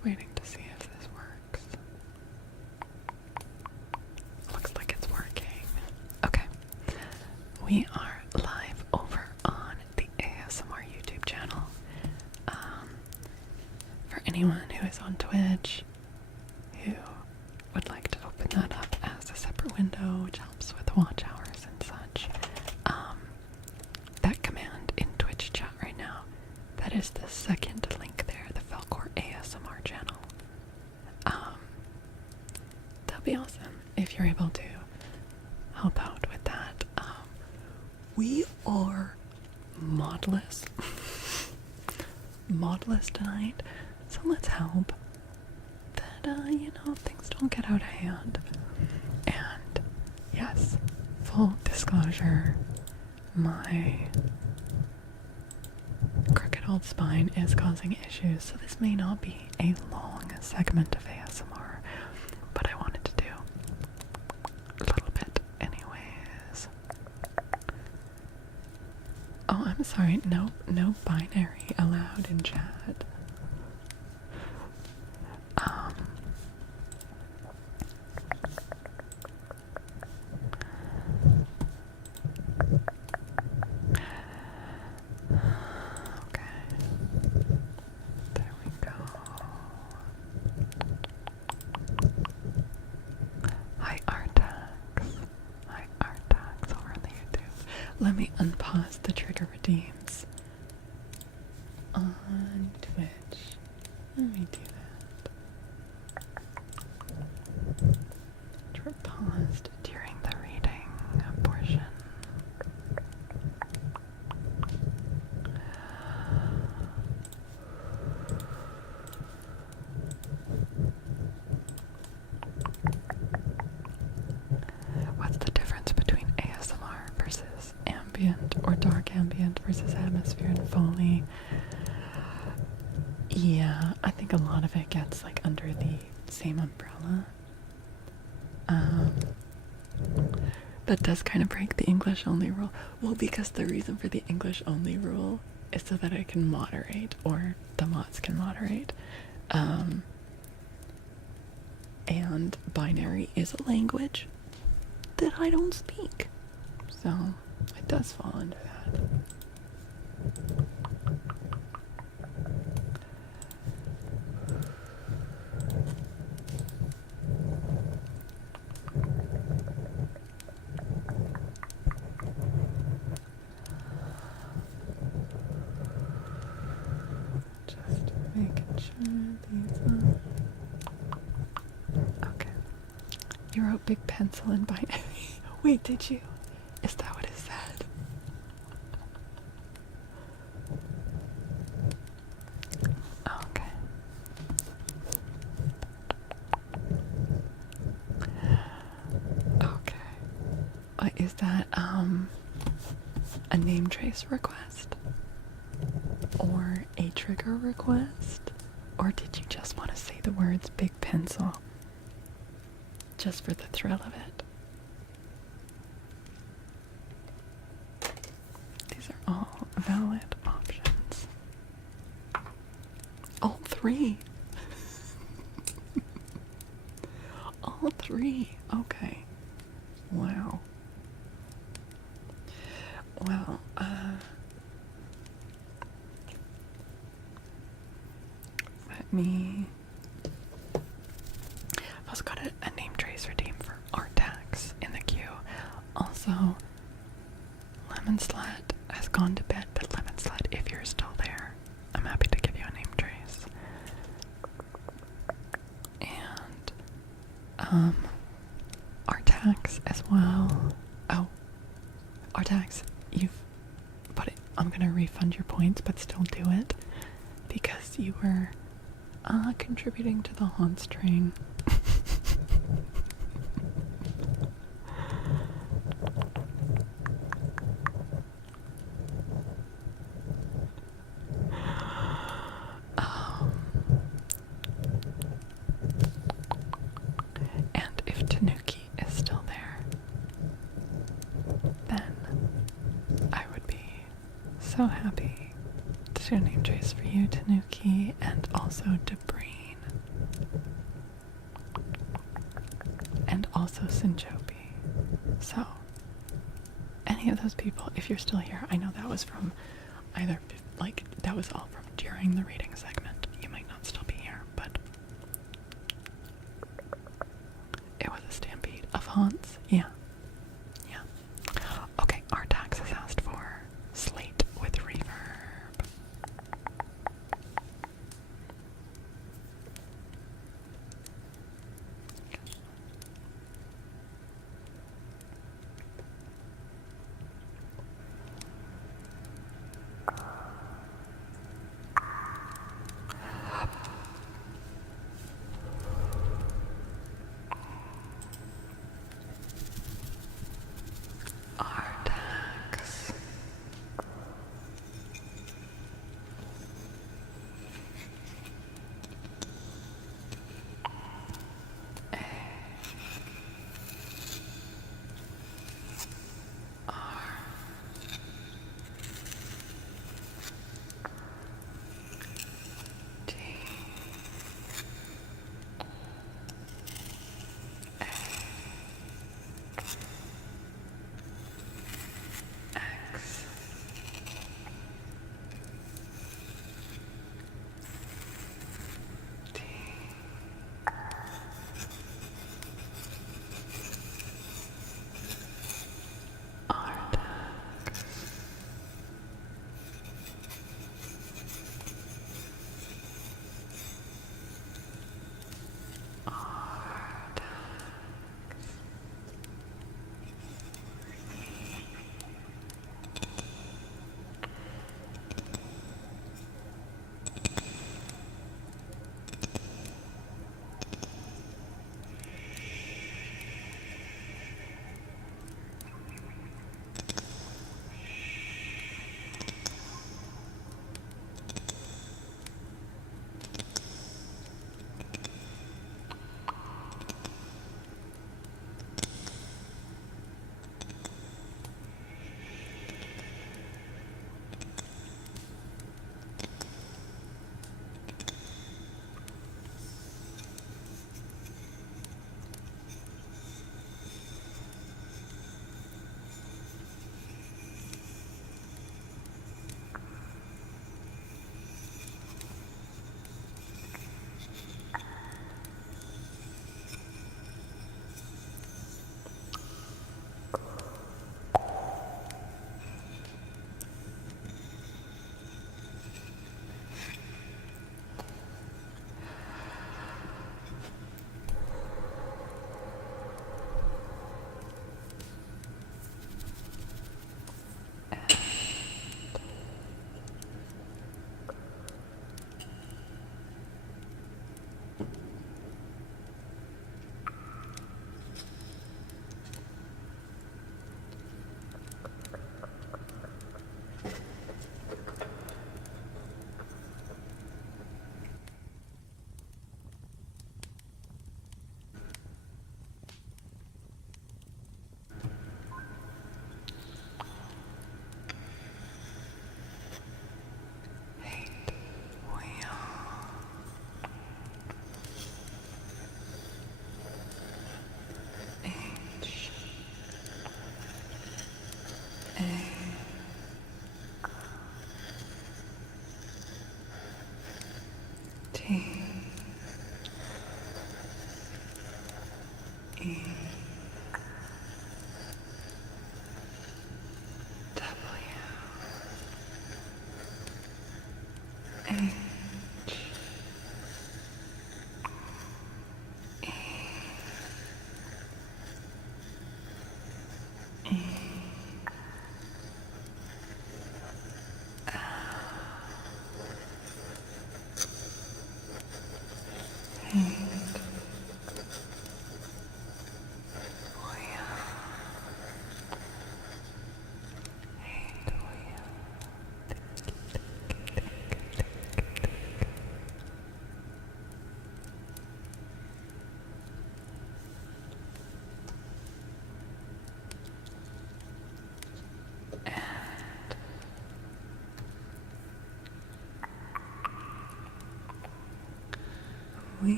just waiting to see if this works. Looks like it's working. Okay. We are live over on the ASMR YouTube channel. For anyone who is on Twitch who would like to open that up as a separate window, which helps with watch hours and such, that command in Twitch chat right now, that is the second link there, the Falcor ASMR channel. That'd be awesome if you're able to help out with that. We are modless. Modless tonight, so let's hope that, things don't get out of hand. And yes, full disclosure, my crooked old spine is causing issues, so this may not be a long segment of ASMR, but I wanted to do a little bit anyways. Oh, I'm sorry, no binary allowed in chat. There we go. Hi Artax. Hi Artax over on the YouTube. Let me unpause the trigger redeems on Twitch. Let me do that. Trigger paused during the reading portion. What's the difference between ASMR versus ambient or dark ambient versus atmosphere and Foley? Yeah, I think a lot of it gets like under the same umbrella. That does kind of break the English only rule. Well, because the reason for the English only rule is so that I can moderate, or the mods can moderate. And binary is a language that I don't speak, so it does fall under that. Just making sure these are okay. You wrote big pencil in binary. Wait, did you? Is that what it said? Okay. Okay. Is that a name trace request? Or a trigger request? Or did you just want to say the words big pencil? Just for the thrill of it. These are all valid options. All three. All three. Okay. Wow. Well, let me... I've also got a name trace redeem for Artax in the queue. Also, Lemon Slat has gone to bed, but Lemon Slat, if you're still there, I'm happy to give you a name trace. And, Artax as well. Oh, Artax, I'm gonna refund your points, but still do it, because you were, contributing to the haunt string. And if Tanuki is still there, then I would be so happy to do a name trace for you, Tanuki, and also Debreen. also Synchope. So, any of those people, if you're still here, I know that was from either, like, that was all from during the reading segment. You might not still be here, but it was a stampede of haunts. Yeah. Yeah. Okay, Artax has asked for Slate with reverb. Artax.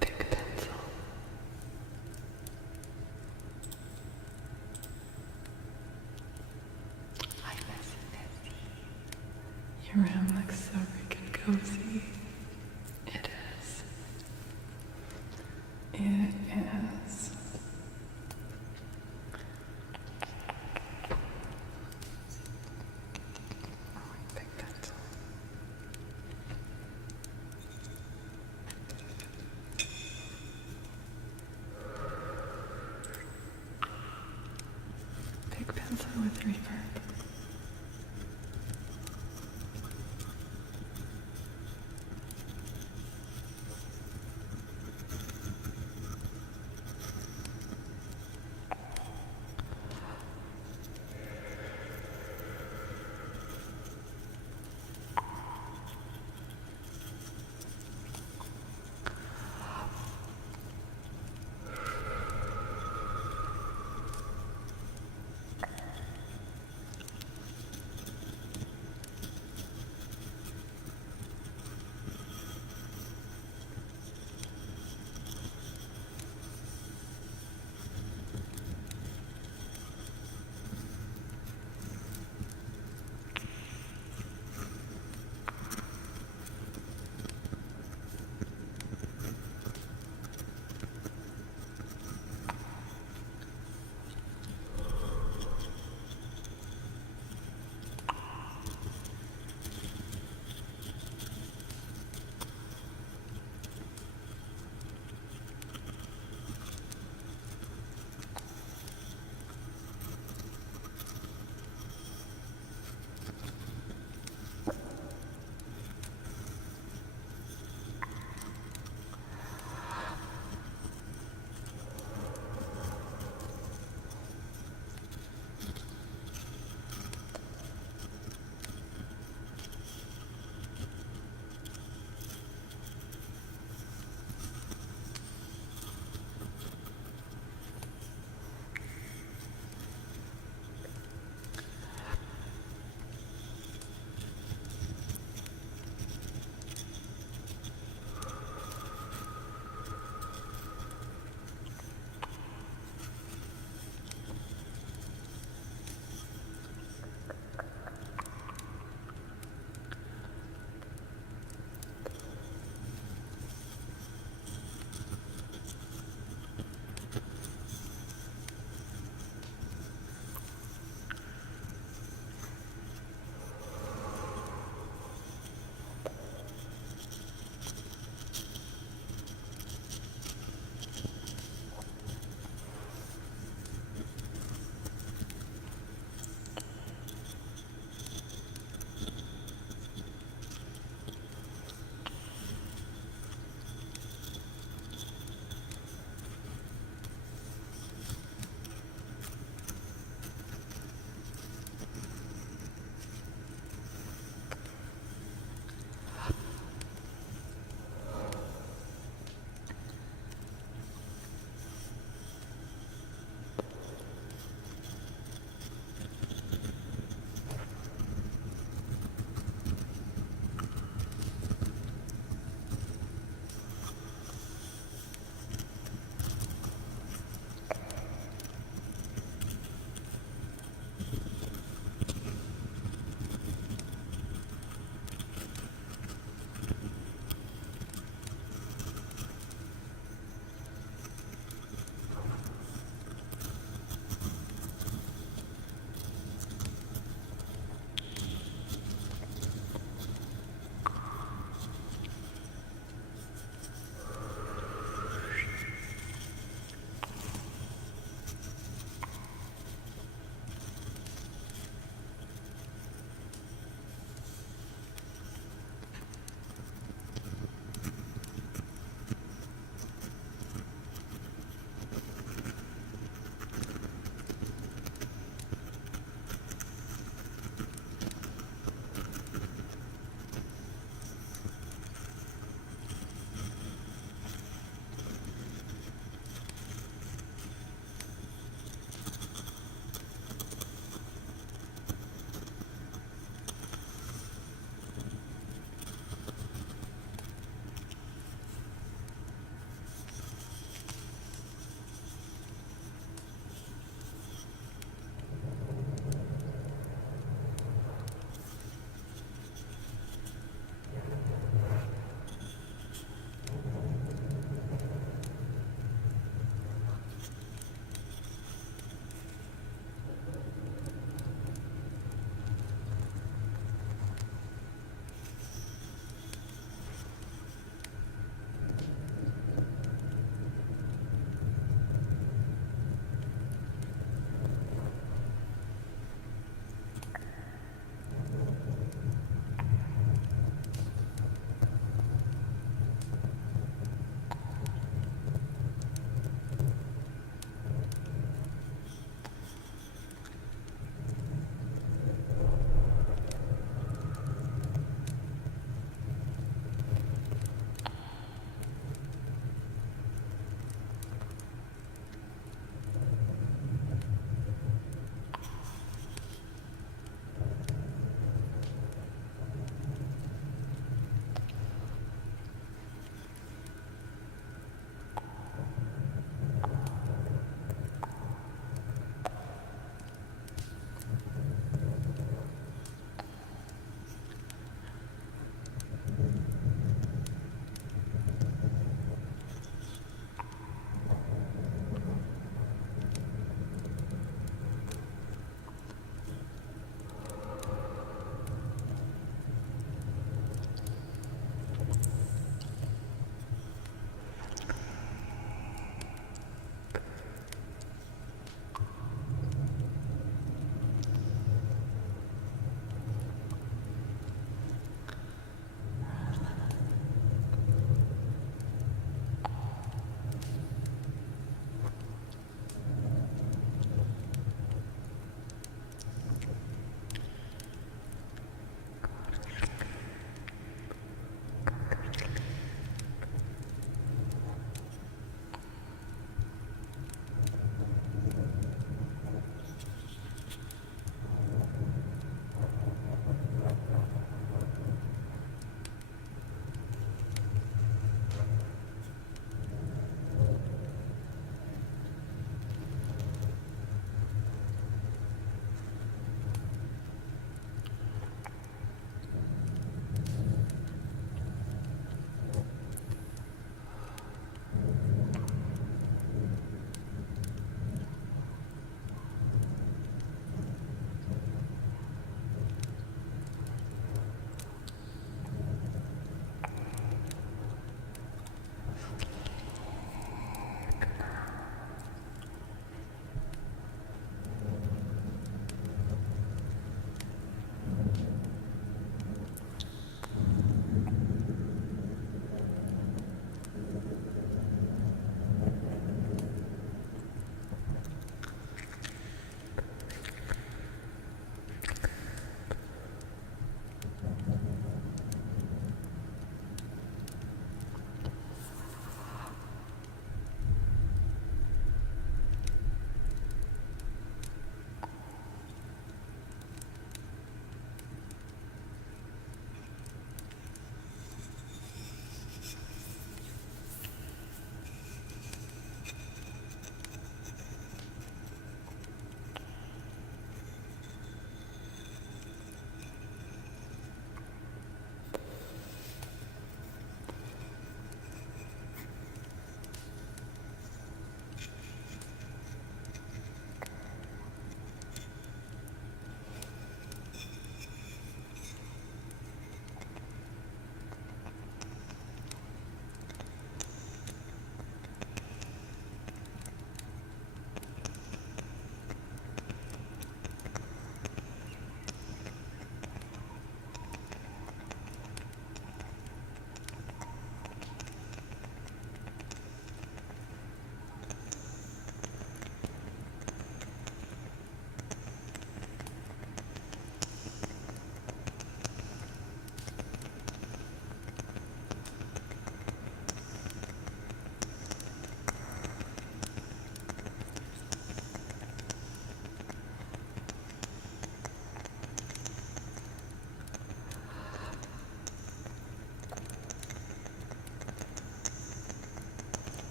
Pick a pencil. Hi, Missy. Your room looks so freaking cozy. It is. It is. Big pencil. Big pencil with reverb.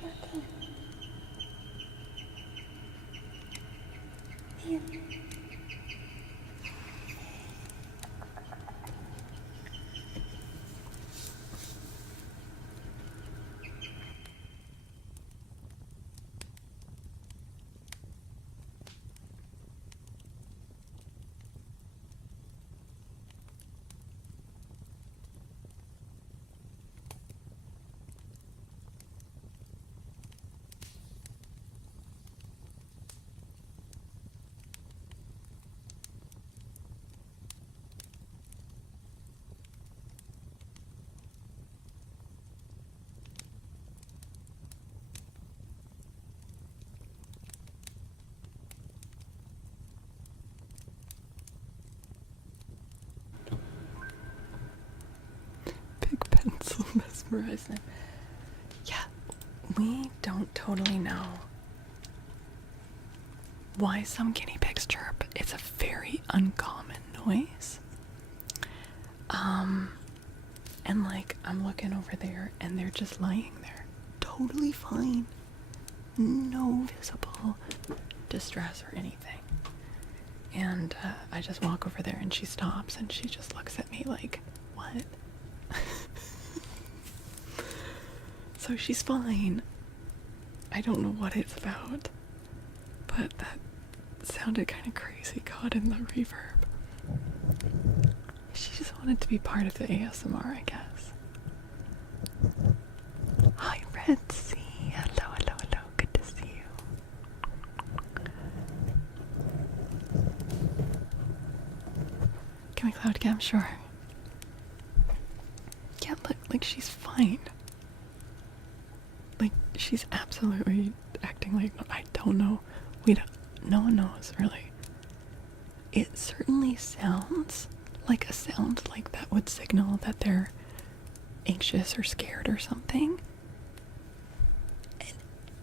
chirping. Here. Big pencil mesmerizing. Yeah, we don't totally know why some guinea pigs chirp. It's a very uncommon noise. And like, I'm looking over there and they're just lying there, totally fine. No visible distress or anything. And I just walk over there and she stops and she just looks at me like, what? So she's fine. I don't know what it's about, but that sounded kind of crazy caught in the reverb. She just wanted to be part of the ASMR, I guess. Hi, Red Sea. Hello, hello, hello. Good to see you. Can we cloud cam? Sure. Yeah, look, like she's fine. Like, she's absolutely acting like, I don't know. No one knows, really. It certainly sounds like a sound like that would signal that they're anxious or scared or something.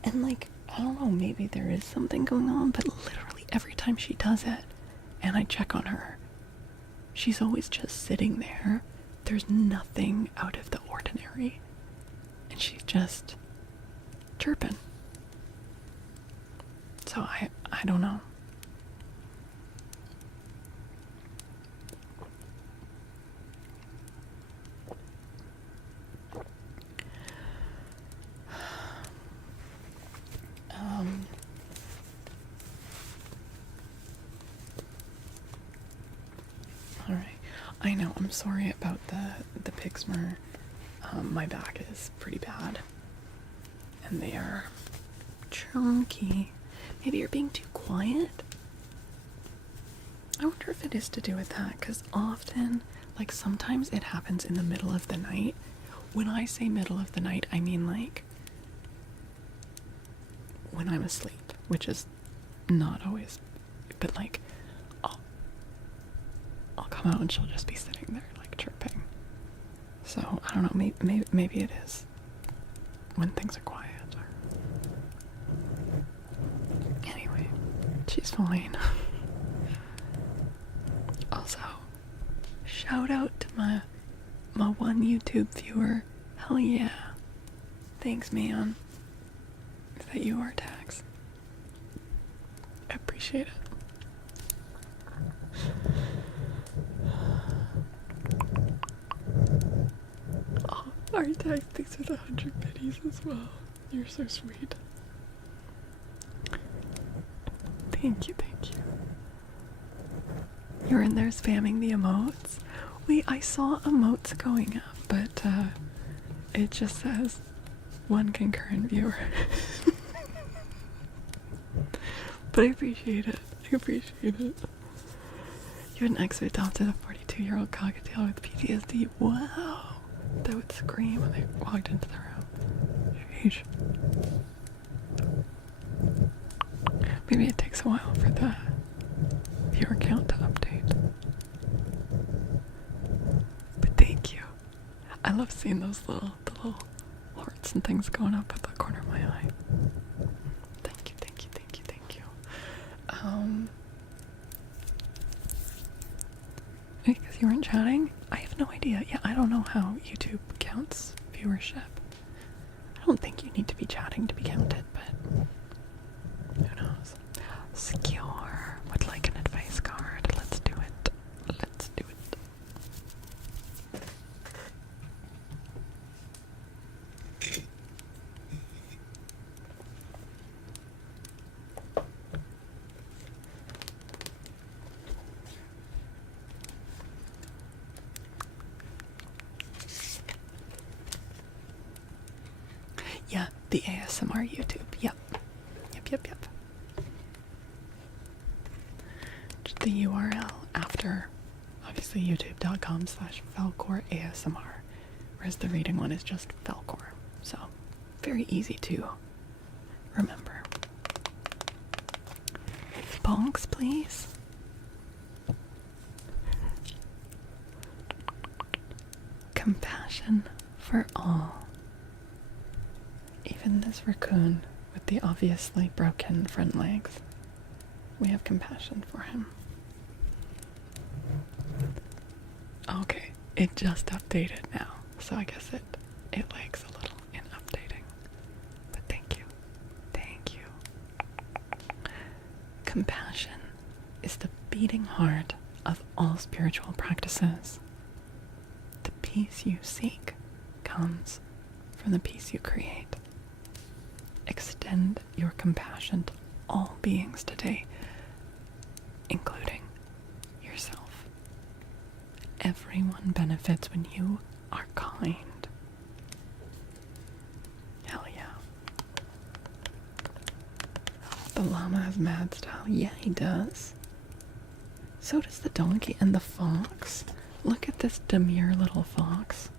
And like, I don't know, maybe there is something going on, but literally every time she does it, and I check on her, she's always just sitting there. There's nothing out of the ordinary. And she's just chirping. So I don't know. Alright. I know, I'm sorry about the Pixmer. My back is pretty bad. And they are chunky. Maybe you're being too quiet? I wonder if it is to do with that, because often, like sometimes it happens in the middle of the night. When I say middle of the night, I mean like when I'm asleep, which is not always, but like I'll come out and she'll just be sitting there like chirping. So I don't know, maybe it is when things are quiet. Anyway, she's fine. Also, shout out to my one YouTube viewer. Hell yeah. Thanks, man. Is that you or Tax? I appreciate it. Oh, Artax, thanks for the 100 biddies as well. You're so sweet. Thank you, thank you. You're in there spamming the emotes? Wait, I saw emotes going up, but it just says one concurrent viewer. But I appreciate it. I appreciate it. You had an ex who adopted a 42-year-old cockatiel with PTSD. Wow. That would scream when they walked into the room. Sheesh. Maybe it takes a while for the viewer count to update. But thank you. I love seeing those the little hearts and things going up at the corner of my eye. Thank you, thank you, thank you, thank you. Because you weren't chatting? I have no idea. Yeah, I don't know how YouTube counts viewership. I don't think you need to be chatting to be counted, but who knows? Secure would like an advice card. Let's do it. Let's do it. Yeah, the ASMR YouTube. Yep. Yep. Just the URL after, obviously, youtube.com/Falcor ASMR, whereas the reading one is just Falcor. So, very easy to remember. Bonks, please. Compassion for all. Even this raccoon with the obviously broken front legs, we have compassion for him. Okay, it just updated now, so I guess it lags a little in updating. But thank you. Compassion is the beating heart of all spiritual practices. The peace you seek comes from the peace you create. Extend your compassion to all beings today, including yourself. Everyone benefits when you are kind. Hell yeah. The llama has mad style. Yeah, he does. So does the donkey and the fox. Look at this demure little fox.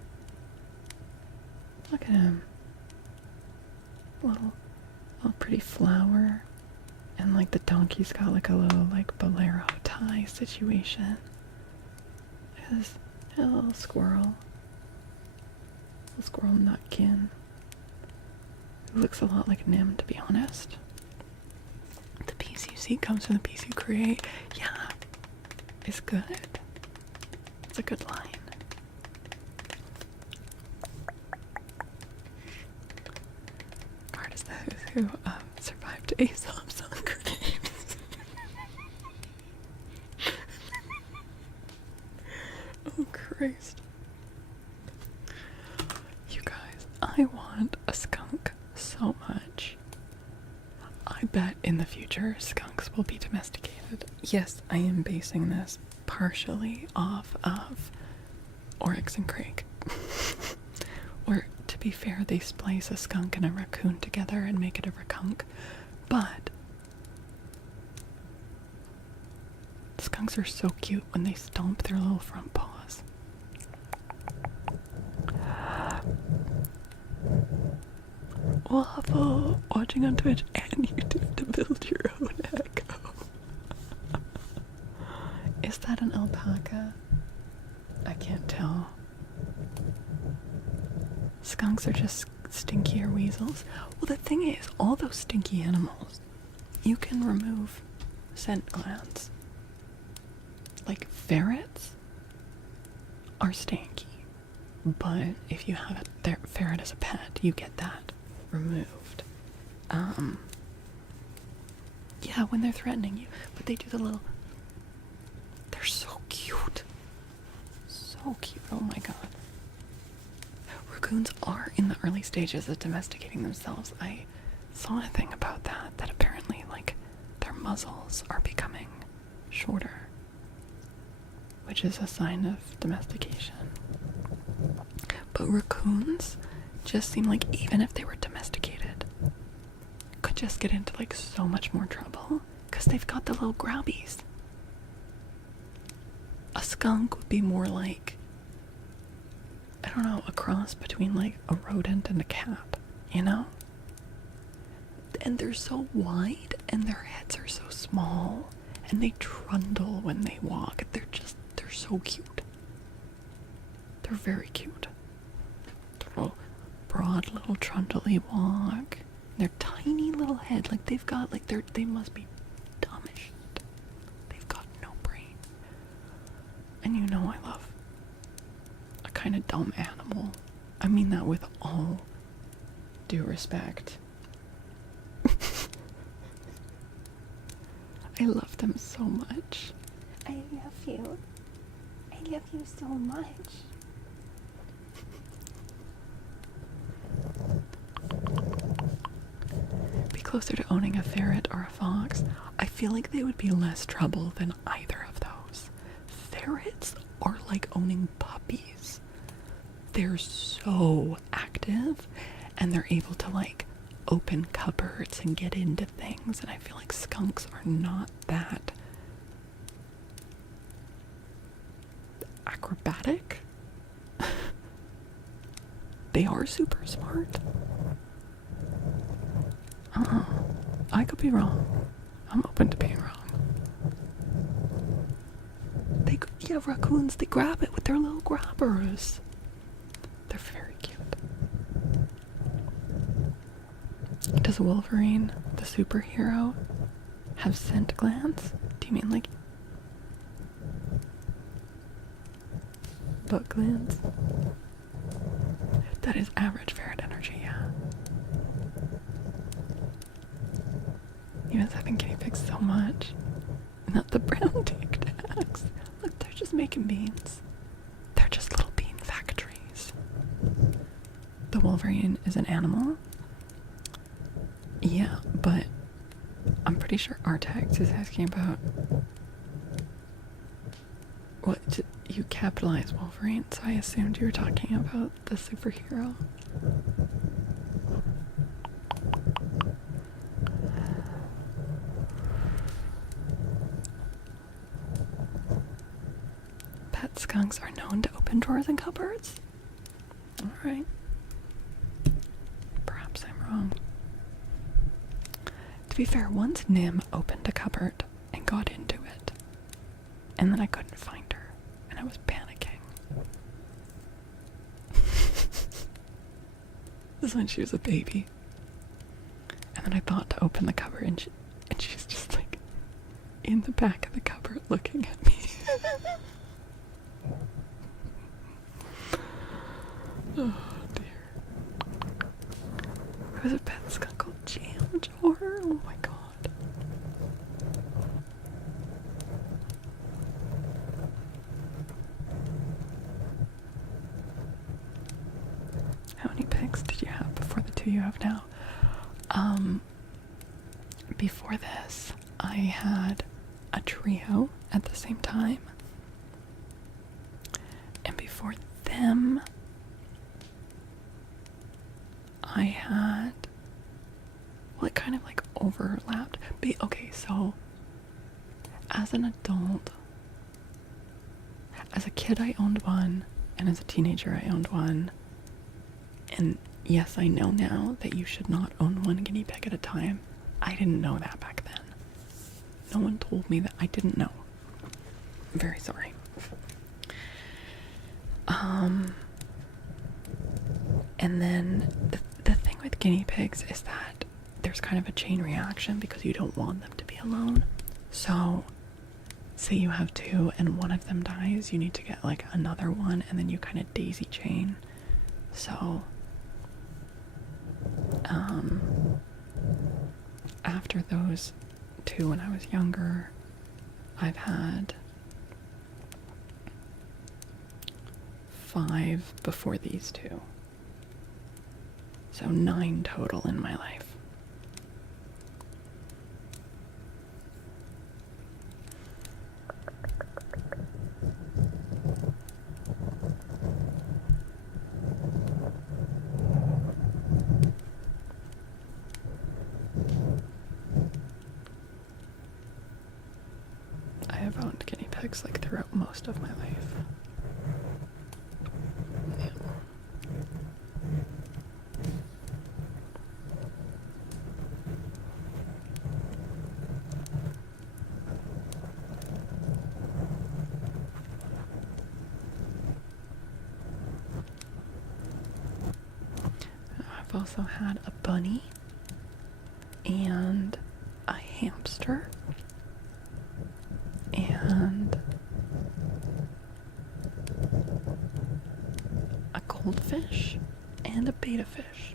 Look at him. Little pretty flower, and like the donkey's got like a little like bolero tie situation. There's a little squirrel nutkin. It looks a lot like Nim, to be honest. The peace you seek comes from the peace you create. Yeah, it's good. It's a good line. Artist who survived Aesop's Hunger Games. Oh Christ. You guys, I want a skunk so much. I bet in the future skunks will be domesticated. Yes, I am basing this partially off of Oryx and Craig. Or, to be fair, they splice a skunk and a raccoon together and make it a racunk. But skunks are so cute when they stomp their little front paws. Waffle! Watching on Twitch and YouTube to build your own echo. Is that an alpaca? I can't tell. Skunks are just stinkier weasels. Well, the thing is, all those stinky animals, you can remove scent glands. Like ferrets are stanky, but if you have a ferret as a pet, you get that removed. Yeah, when they're threatening you, but they do the little. They're so cute. So cute. Oh my god. Raccoons are in the early stages of domesticating themselves. I saw a thing about that apparently, like, their muzzles are becoming shorter, which is a sign of domestication. But raccoons just seem like, even if they were domesticated, could just get into, like, so much more trouble, because they've got the little grabbies. A skunk would be more like, I don't know, a cross between like a rodent and a cat, you know? And they're so wide and their heads are so small and they trundle when they walk. They're so cute. They're very cute. Little broad little trundly walk. Their tiny little head, like they've got like they must be dumb as shit. They've got no brain. And you know I love a kind of dumb animal. I mean that with all due respect. I love them so much. I love you. I love you so much. Be closer to owning a ferret or a fox. I feel like they would be less trouble than either of those. Ferrets are like owning puppies. They're so active and they're able to like open cupboards and get into things, and I feel like skunks are not that acrobatic. They are super smart. I could be wrong. I'm open to being wrong. Yeah, raccoons, they grab it with their little grabbers. They're very cute. Does Wolverine, the superhero, have scent glands? Do you mean like butt glands? That is average ferret energy, yeah. You guys having guinea pigs so much. Not the brown Tic Tacs. Look, they're just making beans. They're just little bean factories. The Wolverine is an animal. Yeah, but I'm pretty sure Artax is asking about what you capitalize Wolverine, so I assumed you were talking about the superhero. Pet skunks are known to open drawers and cupboards? Alright. Perhaps I'm wrong. To be fair, once Nim opened a cupboard and got into it, and then I couldn't find her, and I was panicking. This is when she was a baby. And then I thought to open the cupboard, and she's just like in the back of the cupboard looking at me. Oh dear. There was a pet skunk called Jam Jar. Oh my god. How many pigs did you have before the two you have now? Before this, I had a trio at the same time. And before them, I had, well, it kind of like overlapped. Okay, so as an adult, as a kid I owned one, and as a teenager I owned one. And yes, I know now that you should not own one guinea pig at a time. I didn't know that back then. No one told me that. I didn't know. I'm very sorry. And then the thing with guinea pigs is that there's kind of a chain reaction because you don't want them to be alone. So say you have two and one of them dies, you need to get like another one, and then you kind of daisy chain. So after those two when I was younger, I've had 5 before these two. So 9 total in my life. I have owned guinea pigs like throughout most of my life. Yeah. I've also had a bunny and a hamster and a goldfish and a betta fish.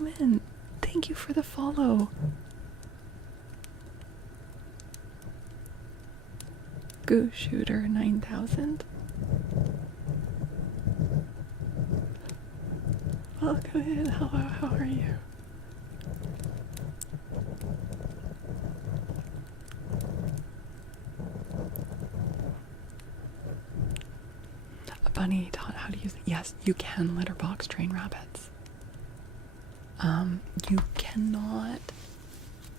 welcome in. Thank you for the follow. Goose Shooter 9000. Welcome in. Hello, how are you? A bunny taught how to use it. Yes, you can letterbox train rabbits. You cannot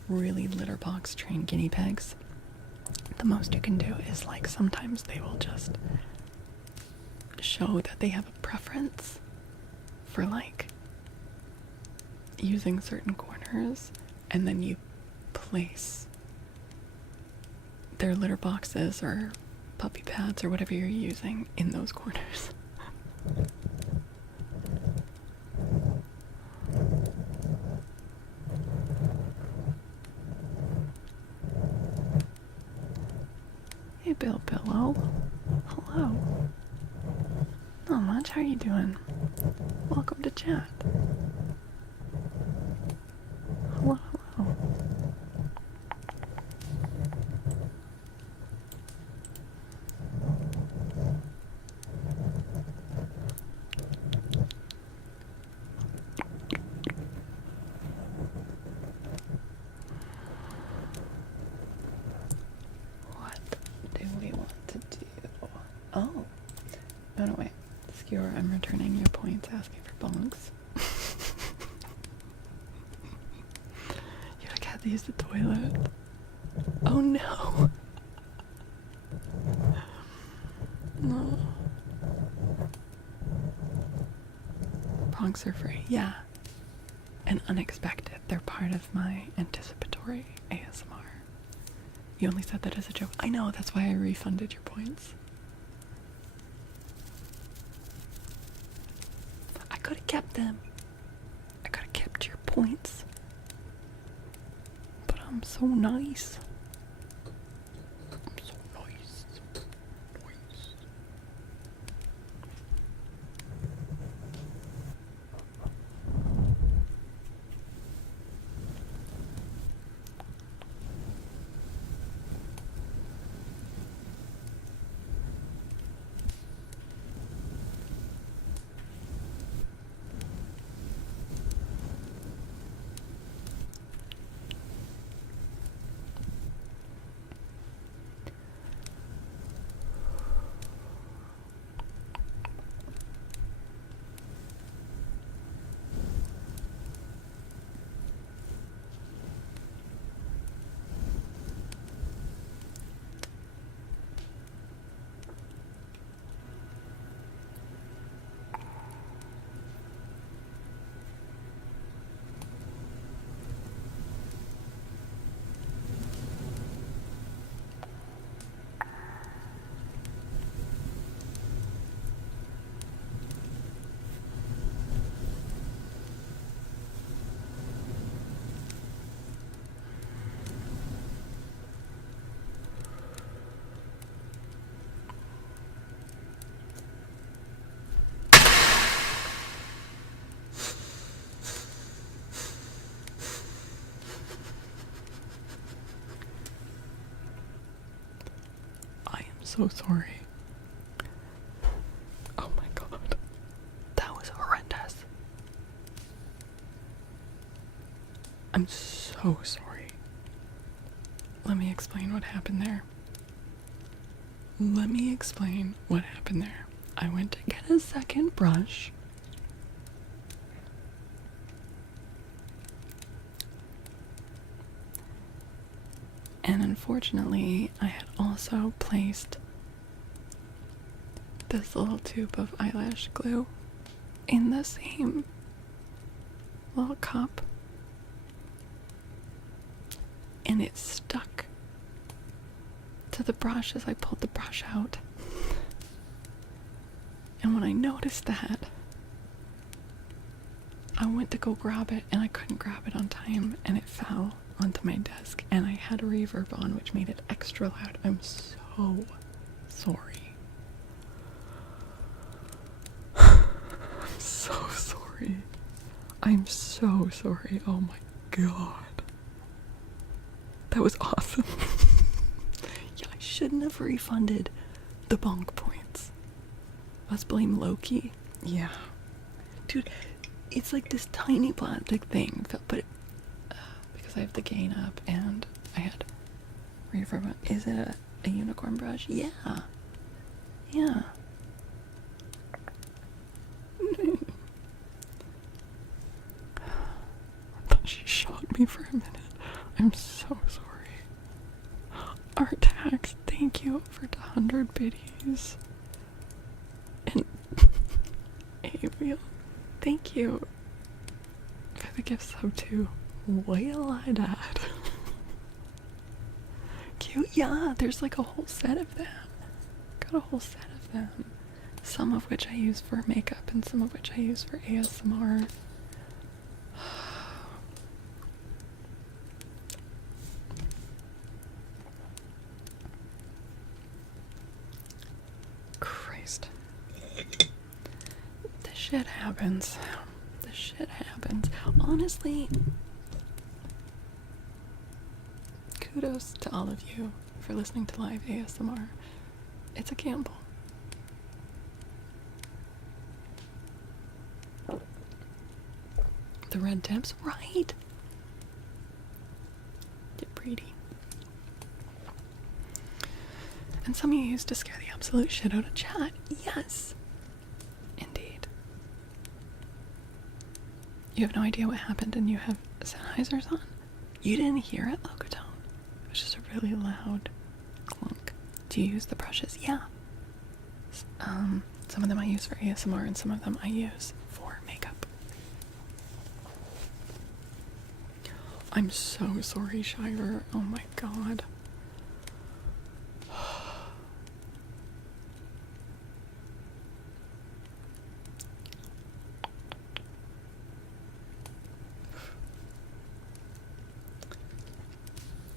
really letterbox train guinea pigs. The most you can do is, like, sometimes they will just show that they have a preference for, like, using certain corners, and then you place their litter boxes or puppy pads or whatever you're using in those corners. Hey, Bill Pillow. Hello. Not much. How are you doing? Welcome to chat. Hello, hello. What do we want to do? Oh. No, wait. Skewer, I'm returning your points asking for bonks. You like had to use the toilet. Oh no. No. Bonks are free. Yeah. And unexpected. They're part of my anticipatory ASMR. You only said that as a joke. I know, that's why I refunded your points. I could have kept them. I could have kept your points. But I'm so nice. I'm so nice. Nice. So sorry. Oh my god. That was horrendous. I'm so sorry. Let me explain what happened there. I went to get a second brush. And unfortunately, I had also placed this little tube of eyelash glue in the same little cup. And it stuck to the brush as I pulled the brush out. And when I noticed that, I went to go grab it and I couldn't grab it on time and it fell onto my desk and I had a reverb on, which made it extra loud. I'm so sorry. I'm so sorry. I'm so sorry. Oh my god. That was awesome. Yeah, I shouldn't have refunded the bonk points. Let's blame Loki. Yeah. Dude, it's like this tiny plastic thing, but it, because I have the gain up and I had reverb. Is it a unicorn brush? Yeah. Yeah. I thought she shot me for a minute. I'm so sorry. Artax, thank you for the 100 biddies. And Ariel, thank you for the gift sub too. Whale I died. Cute, yeah, there's like a whole set of them. Got a whole set of them. Some of which I use for makeup and some of which I use for ASMR. Christ. This shit happens. This shit happens. Honestly, kudos to all of you for listening to live ASMR. It's a gamble. The red tips, right? Get pretty. And some of you used to scare the absolute shit out of chat. Yes. Indeed. You have no idea what happened and you have Sennheisers on? You didn't hear it, Locotone? It was just a really loud clunk. Do you use the brushes? Yeah. Some of them I use for ASMR and some of them I use for makeup. I'm so sorry, Shiver. Oh my god.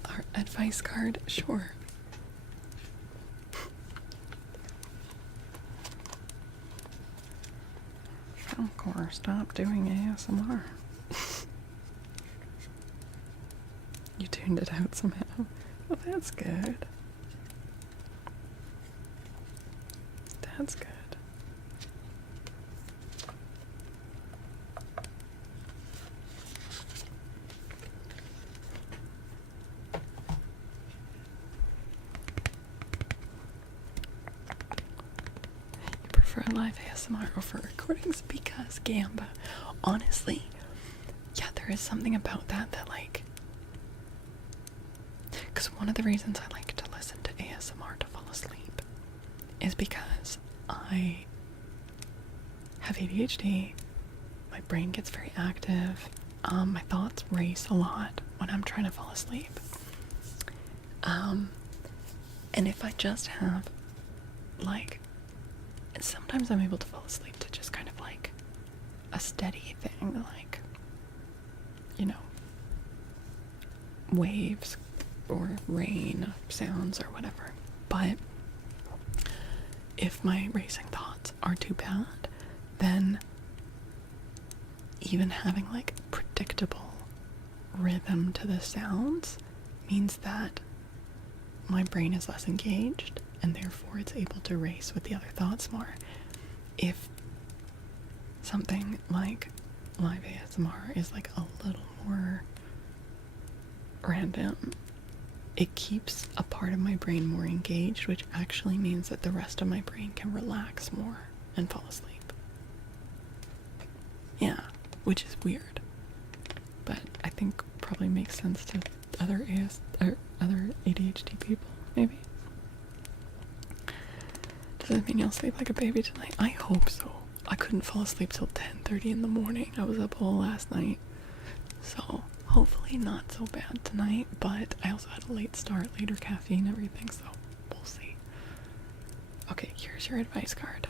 Our advice card, sure. Falcor, stop doing ASMR. You tuned it out somehow. Well, that's good. That's good. You prefer live ASMR over recordings because Gamba. Honestly, yeah, there is something about that like, because one of the reasons I like to listen to ASMR to fall asleep is because I have ADHD, my brain gets very active, my thoughts race a lot when I'm trying to fall asleep. And if I just have, like, and sometimes I'm able to fall asleep to just kind of like a steady thing, like, you know, waves or rain sounds or whatever. But if my racing thoughts are too bad, then even having like predictable rhythm to the sounds means that my brain is less engaged and therefore it's able to race with the other thoughts more. If something like live ASMR is like a little more random, it keeps a part of my brain more engaged, which actually means that the rest of my brain can relax more and fall asleep. Yeah, which is weird, but I think probably makes sense to other other ADHD people, maybe. Does that mean you'll sleep like a baby tonight? I hope so. I couldn't fall asleep till 10:30 in the morning. I was up all last night, so hopefully not so bad tonight, but I also had a late start, later caffeine, everything, so we'll see. Okay, here's your advice card.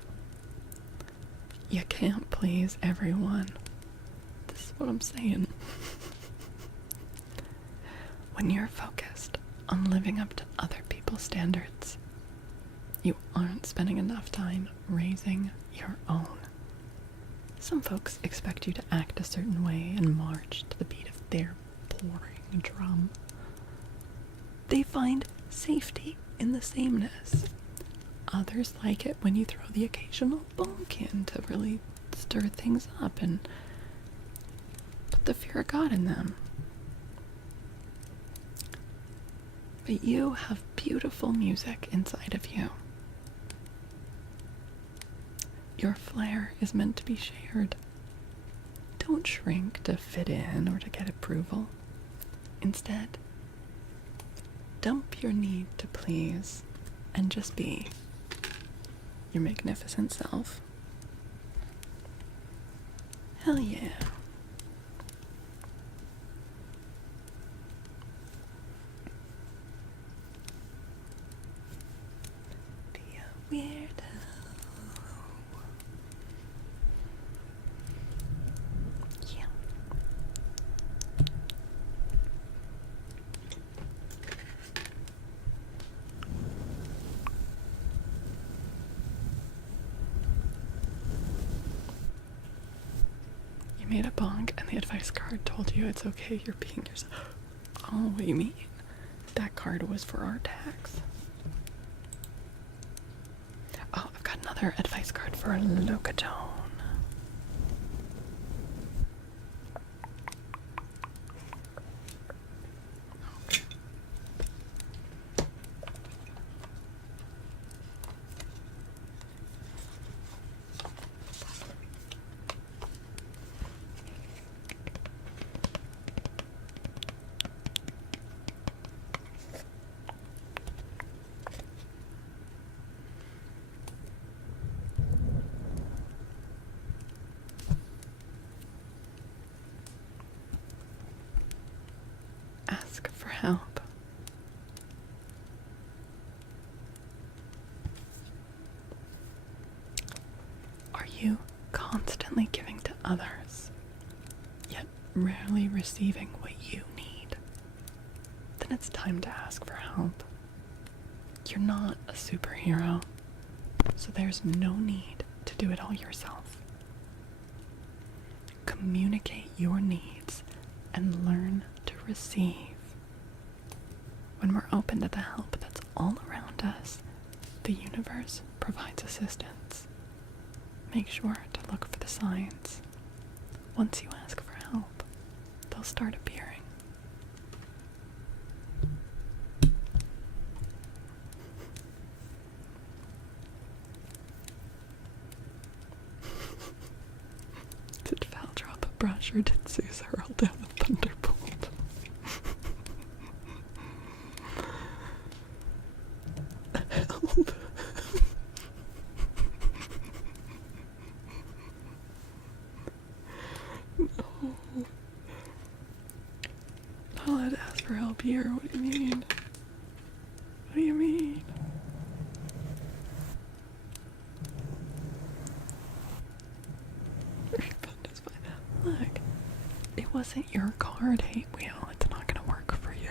You can't please everyone. This is what I'm saying. When you're focused on living up to other people's standards, you aren't spending enough time raising your own Some folks expect you to act a certain way and march to the beat of their boring drum. They find safety in the sameness. Others like it when you throw the occasional bonk in to really stir things up and put the fear of God in them. But you have beautiful music inside of you. Your flair is meant to be shared. Don't shrink to fit in or to get approval. Instead, dump your need to please and just be your magnificent self. Hell yeah. Be a weirdo. Yeah. You made a bonk and the advice card told you it's okay, you're being yourself. Oh, what do you mean? That card was for our tax. Oh, I've got another advice card for Locatone. Ask for help. Are you constantly giving to others, yet rarely receiving what you need? Then it's time to ask for help. You're not a superhero, so there's no need to do it all yourself. Communicate your needs and learn to receive. When we're open to the help that's all around us, the universe provides assistance. Make sure to look for the signs. Once you ask for help, they'll start appearing. Did Val drop a brush or did Zeus hurl down a thunderbolt? Help. No. Not allowed to ask for help here. What do you mean? What do you mean? Refund is fine. Look, it wasn't your card, Hate Wheel. It's not gonna work for you.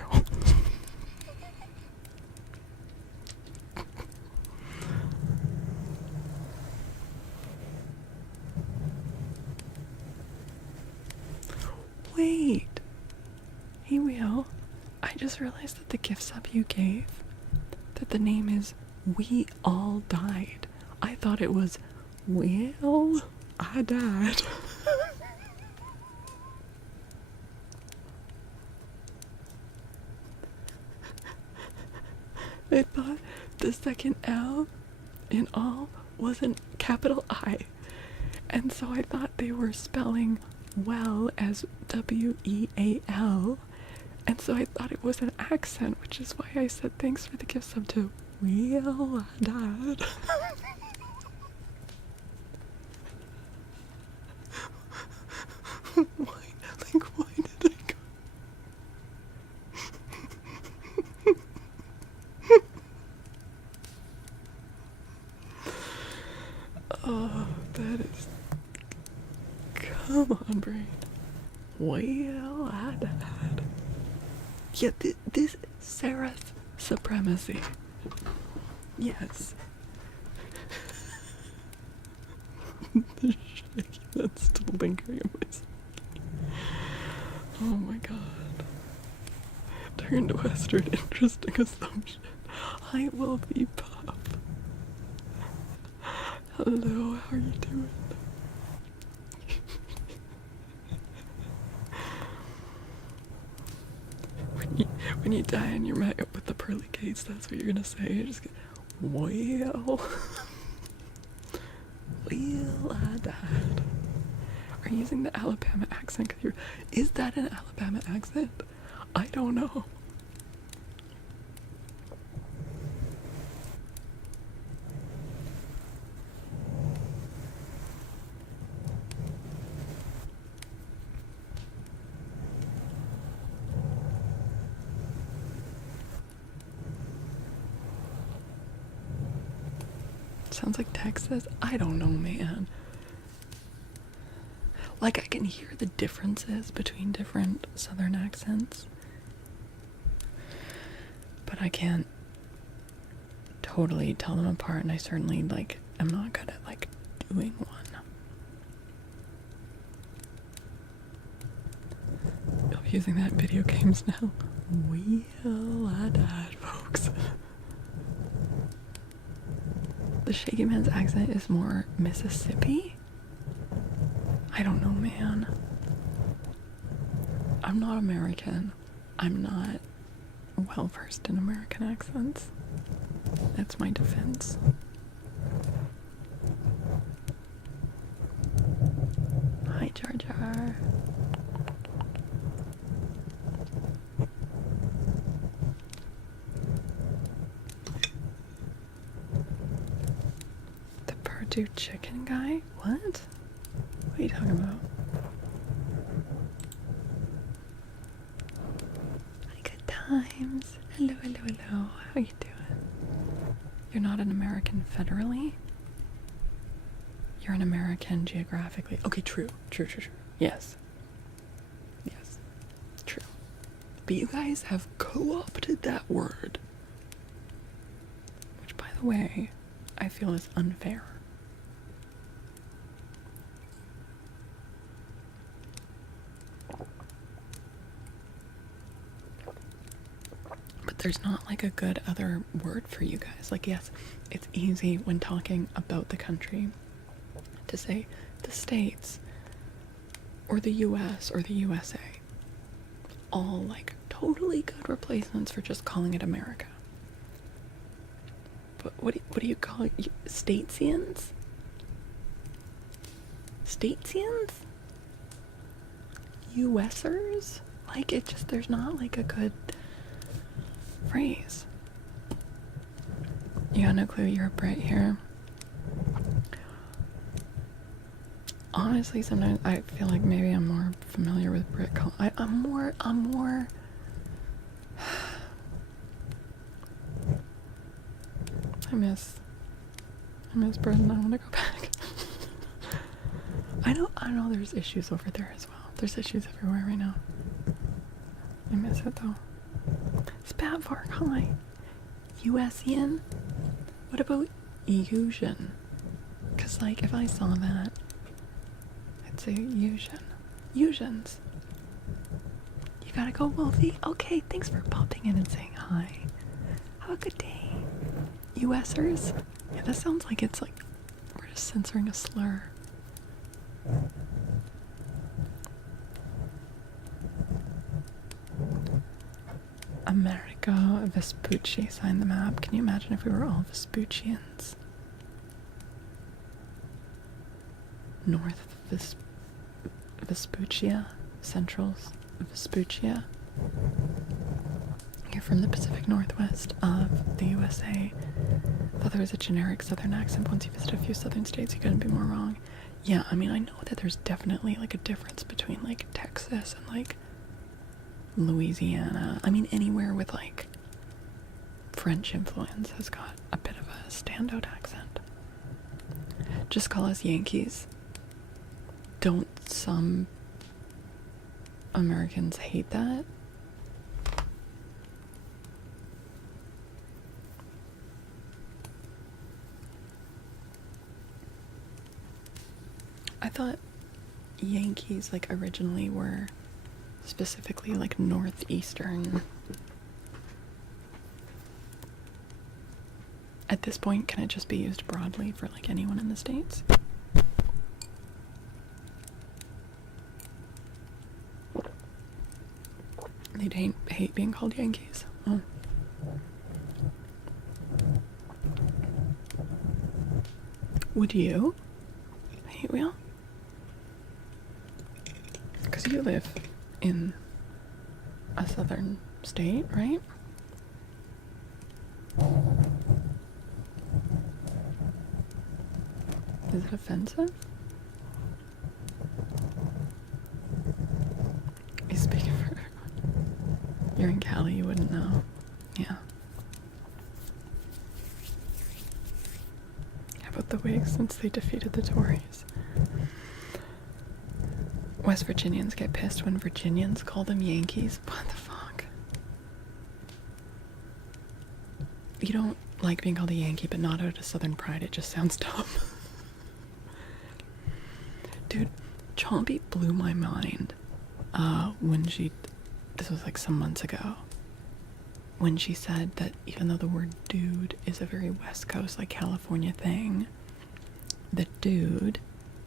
Wait. Hey, Wheel. I just realized that the gift sub you gave, that the name is We All Died. I thought it was Well, I Died. I thought the second L in all was a capital I. And so I thought they were spelling well as W-E-A-L. And so I thought it was an accent, which is why I said thanks for the gift sub to Well, I Died. Why did I go? Oh, that is... Come on, brain. Well, I died. Yeah, this serif supremacy. Yes. The shaky that's still lingering in my psyche. Oh my god. Turned westward, interesting assumption. Hi, Wolfie Pup. Hello, how are you doing? when you die and you're met with the pearly gates, that's what you're gonna say. You're just gonna, well, well, I died. Are you using the Alabama accent? Is that an Alabama accent? I don't know. Sounds like Texas. I don't know, man. Like, I can hear the differences between different southern accents, but I can't totally tell them apart, and I certainly, like, am not good at, like, doing one. I'll be using that in video games now. Well, I died, folks. The Shaky Man's accent is more Mississippi? I don't know, man. I'm not American. I'm not well versed in American accents. That's my defense. Hi, Jar Jar. The Purdue chicken guy? What? What are you talking about? Hi, good times. Hello, hello, hello. How you doing? You're not an American federally? You're an American geographically. Okay, true. True. Yes. Yes. True. But you guys have co-opted that word. Which, by the way, I feel is unfair. But there's not like a good other word for you guys. Like, yes, it's easy when talking about the country to say the States or the US or the USA. All like totally good replacements for just calling it America. But what do you call it? Statesians? Statesians? USers? Like, it just, there's not like a good phrase. You got no clue you're a Brit here. Honestly, sometimes I feel like maybe I'm more familiar with Brit I'm more I miss Britain. I want to go back. I know there's issues over there as well. There's issues everywhere right now. I miss it though. Spatvark, hi. USian? What about Eusian? Because, like, if I saw that, I'd say Eusian. Eusians. You gotta go, Wolfie. Okay, thanks for popping in and saying hi. Have a good day. USers? Yeah, that sounds like it's like we're just censoring a slur. America Vespucci signed the map. Can you imagine if we were all Vespuccians? North Vespuccia, Central Vespuccia. You're from the Pacific Northwest of the USA. Thought there was a generic southern accent. Once you visit a few southern states, you couldn't be more wrong. Yeah, I mean, I know that there's definitely like a difference between like Texas and like Louisiana. I mean, anywhere with like French influence has got a bit of a standout accent. Just call us Yankees. Don't some Americans hate that? thought Yankees, like, originally were specifically, like, northeastern. At this point, can it just be used broadly for, like, anyone in the States? They'd hate being called Yankees. Oh. Would you? Hate wheel? Because you live in a southern state, right? Is it offensive? You speaking for everyone. You're in Cali, you wouldn't know. Yeah. How about the Whigs since they defeated the Tories? West Virginians get pissed when Virginians call them Yankees. What the fuck? You don't like being called a Yankee, but not out of Southern pride. It just sounds dumb. Dude, Chompy blew my mind when this was like some months ago, when she said that even though the word dude is a very West Coast, like California thing, the dude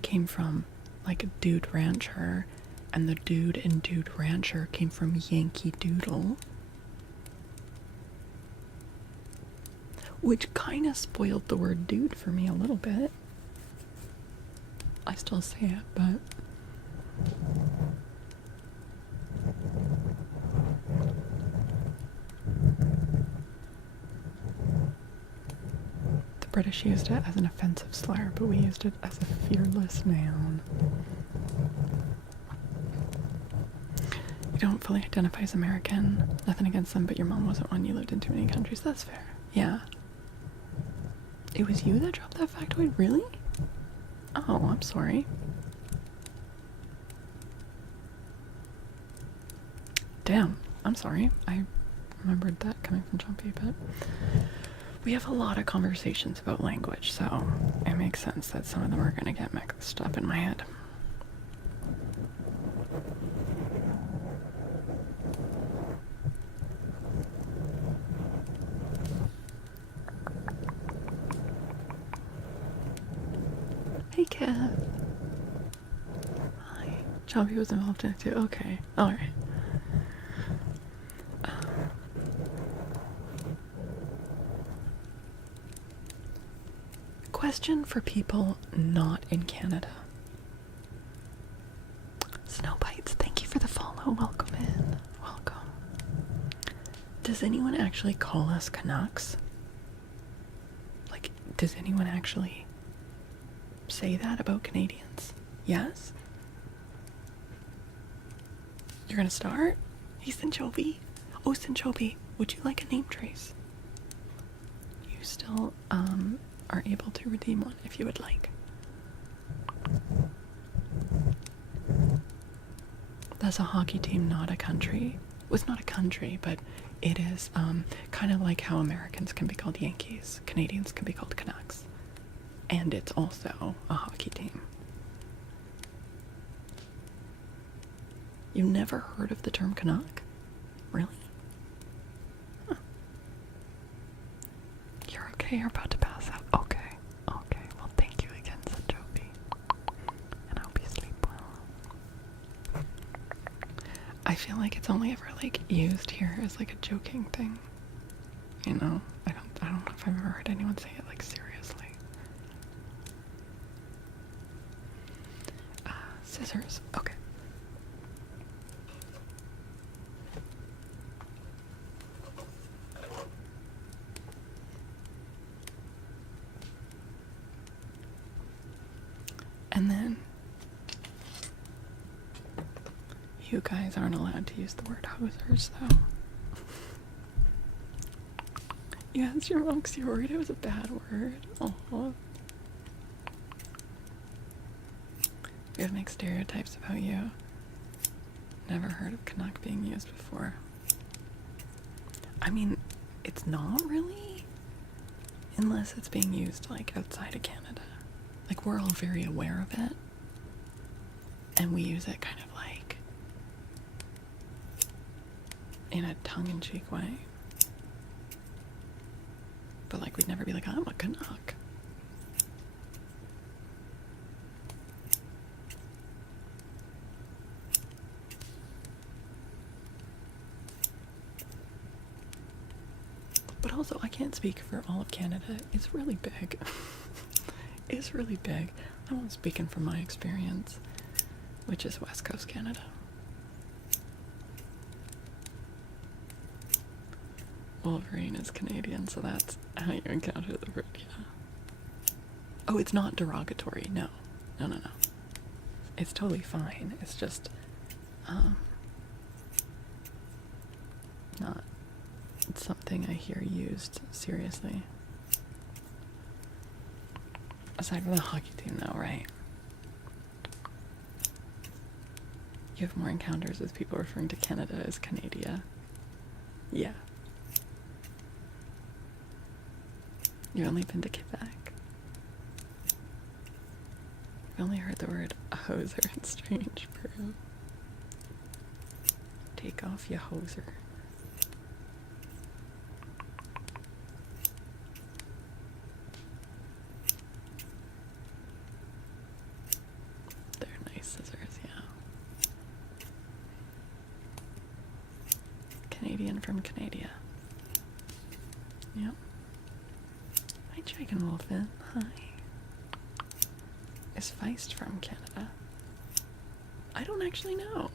came from like a Dude Rancher, and the dude in Dude Rancher came from Yankee Doodle, which kind of spoiled the word dude for me a little bit. I still say it, but the British used it as an offensive slur, but we used it as a fearless noun. You don't fully identify as American. Nothing against them, but your mom wasn't one. You lived in too many countries. That's fair. Yeah. It was you that dropped that factoid? Really? Oh, I'm sorry. Damn, I'm sorry. I remembered that coming from Chompy, but we have a lot of conversations about language, so it makes sense that some of them are gonna get mixed up in my head. Hey, Kev. Hi. Chompy was involved in it too. Okay. Alright. Question for people not in Canada. Snowbites, thank you for the follow. Welcome in. Welcome. Does anyone actually call us Canucks? Like, does anyone actually say that about Canadians? Yes? You're gonna start? Hey, Sinchobi. Oh, Sinchobi, would you like a name trace? You still, are able to redeem one if you would like. That's a hockey team, not a country. Well, it's not a country, but it is kind of like how Americans can be called Yankees, Canadians can be called Canucks, and it's also a hockey team. You've never heard of the term Canuck? Really? Huh. You're okay, you're about to pass out. Okay. Okay, well thank you again, Sanjobi. And I hope you sleep well. I feel like it's only ever like used here as like a joking thing. You know? I don't know if I've ever heard anyone say it like seriously. Scissors. Okay. And then you guys aren't allowed to use the word hosers, though. Yes, you're wrong, 'cause you were worried it was a bad word. Oh. We have mixed stereotypes about you. Never heard of Canuck being used before. I mean, it's not really, unless it's being used like outside of Canada. Like, we're all very aware of it, And we use it kind of like in a tongue-in-cheek way. But like we'd never be like, I'm a Canuck. But also, I can't speak for all of Canada. It's really big. It's really big. I'm only speaking from my experience, which is West Coast Canada. Wolverine is Canadian, so that's how you encounter the word, yeah. Oh, it's not derogatory. No. No. It's totally fine. It's just, not something I hear used seriously. Aside from the hockey team, though, right? You have more encounters with people referring to Canada as Canada. Yeah. You've only been to Quebec. I've only heard the word hoser in Strange Brew. Take off your hoser. They're nice scissors, yeah. Canadian from Canada. Yep. Hi, Dragon Wolfin. Hi. Is Feist from Canada? I don't actually know.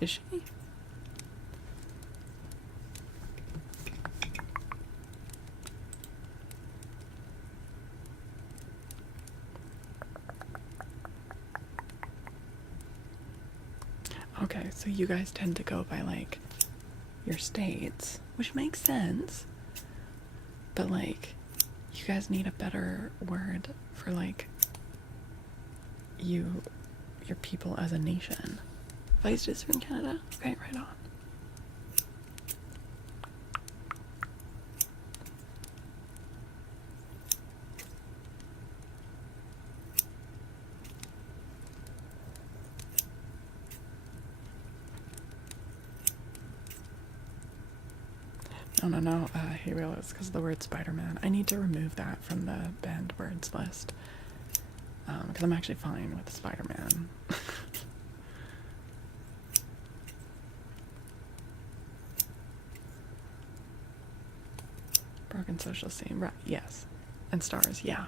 Is she? Okay, so you guys tend to go by like your states, which makes sense. But like, you guys need a better word for like your people as a nation. Feist is from Canada? Okay, right on. No, he will. It's because of the word Spider-Man. I need to remove that from the banned words list. Because I'm actually fine with Spider-Man. Broken social scene, right, yes. And stars, yeah.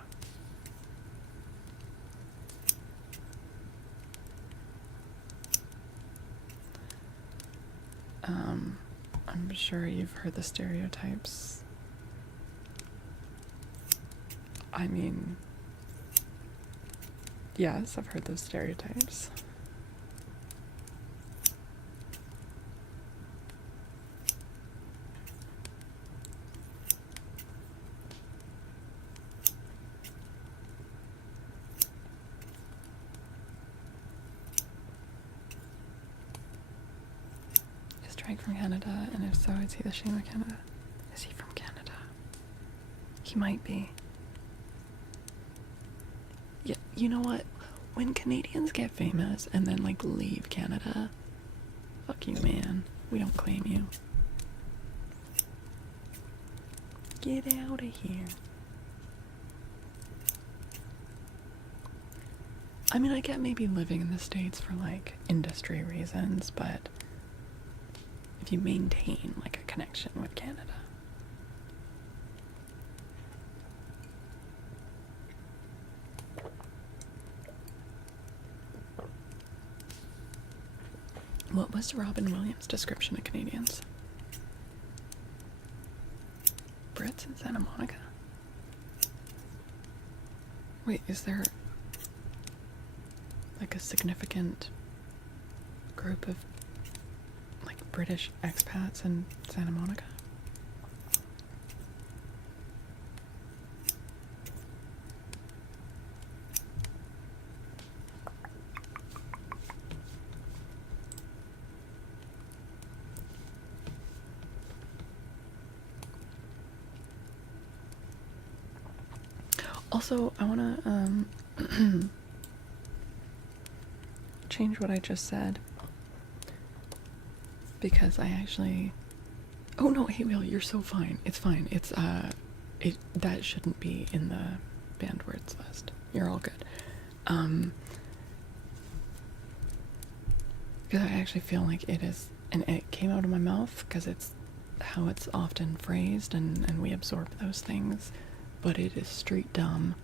I'm sure you've heard the stereotypes. I mean, yes, I've heard those stereotypes. Is Drake from Canada? And if so, is he the Shane of Canada? Is he from Canada? He might be. Yeah, you know what? When Canadians get famous and then like leave Canada, fuck you, man. We don't claim you. Get out of here. I mean, I get maybe living in the States for like industry reasons, but if you maintain like a connection with Canada. What was Robin Williams' description of Canadians? Brits in Santa Monica? Wait, is there like a significant group of like British expats in Santa Monica? Also, I wanna change what I just said. Because I actually... Oh no, hey Will, you're so fine. It's fine. It's, that shouldn't be in the banned words list. You're all good. Because I actually feel like it is, and it came out of my mouth because it's how it's often phrased, and we absorb those things, but it is straight dumb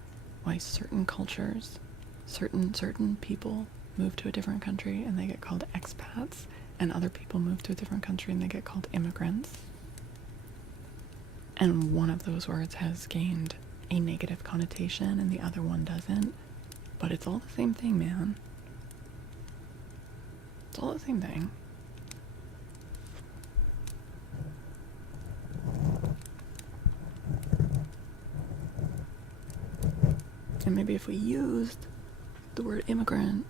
why certain cultures, certain people move to a different country and they get called expats, and other people move to a different country and they get called immigrants. And one of those words has gained a negative connotation and the other one doesn't. But it's all the same thing, man. It's all the same thing. And maybe if we used the word immigrant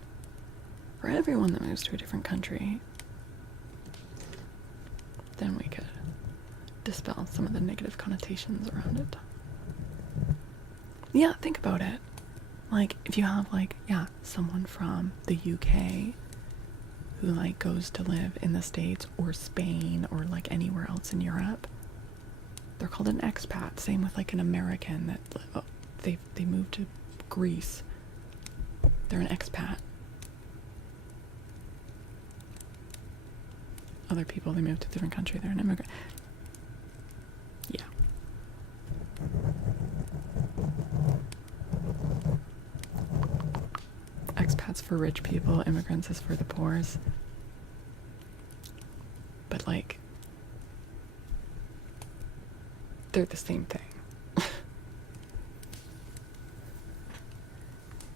for everyone that moves to a different country, then we could dispel some of the negative connotations around it. Yeah, think about it. Like, if you have, like, yeah, someone from the UK who, like, goes to live in the States or Spain or, like, anywhere else in Europe, they're called an expat. Same with, like, an American that they moved to Greece. They're an expat. Other people, they move to a different country, they're an immigrant. Yeah. Expats for rich people, immigrants is for the poors. But, like, they're the same thing.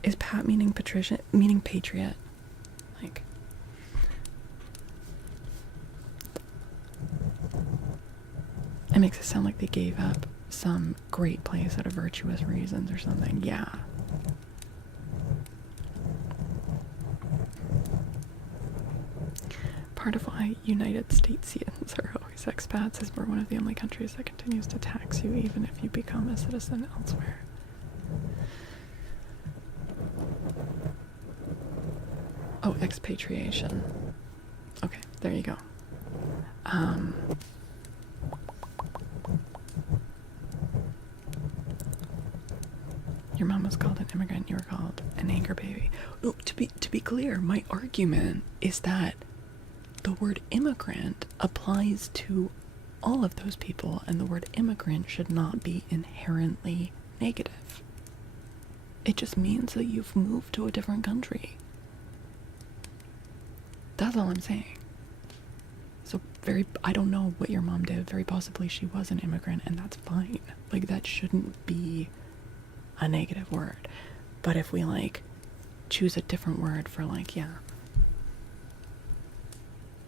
Is Pat meaning Patricia? Meaning patriot? Like, it makes it sound like they gave up some great place out of virtuous reasons or something. Yeah. Part of why United Statesians are always expats is we're one of the only countries that continues to tax you even if you become a citizen elsewhere. Oh, expatriation. Okay, there you go. Your mom was called an immigrant, you were called an anchor baby. No, to be clear, my argument is that the word immigrant applies to all of those people, and the word immigrant should not be inherently negative. It just means that you've moved to a different country. That's all I'm saying. So I don't know what your mom did. Very possibly she was an immigrant, and that's fine. Like, that shouldn't be a negative word. But if we, like, choose a different word for, like, yeah,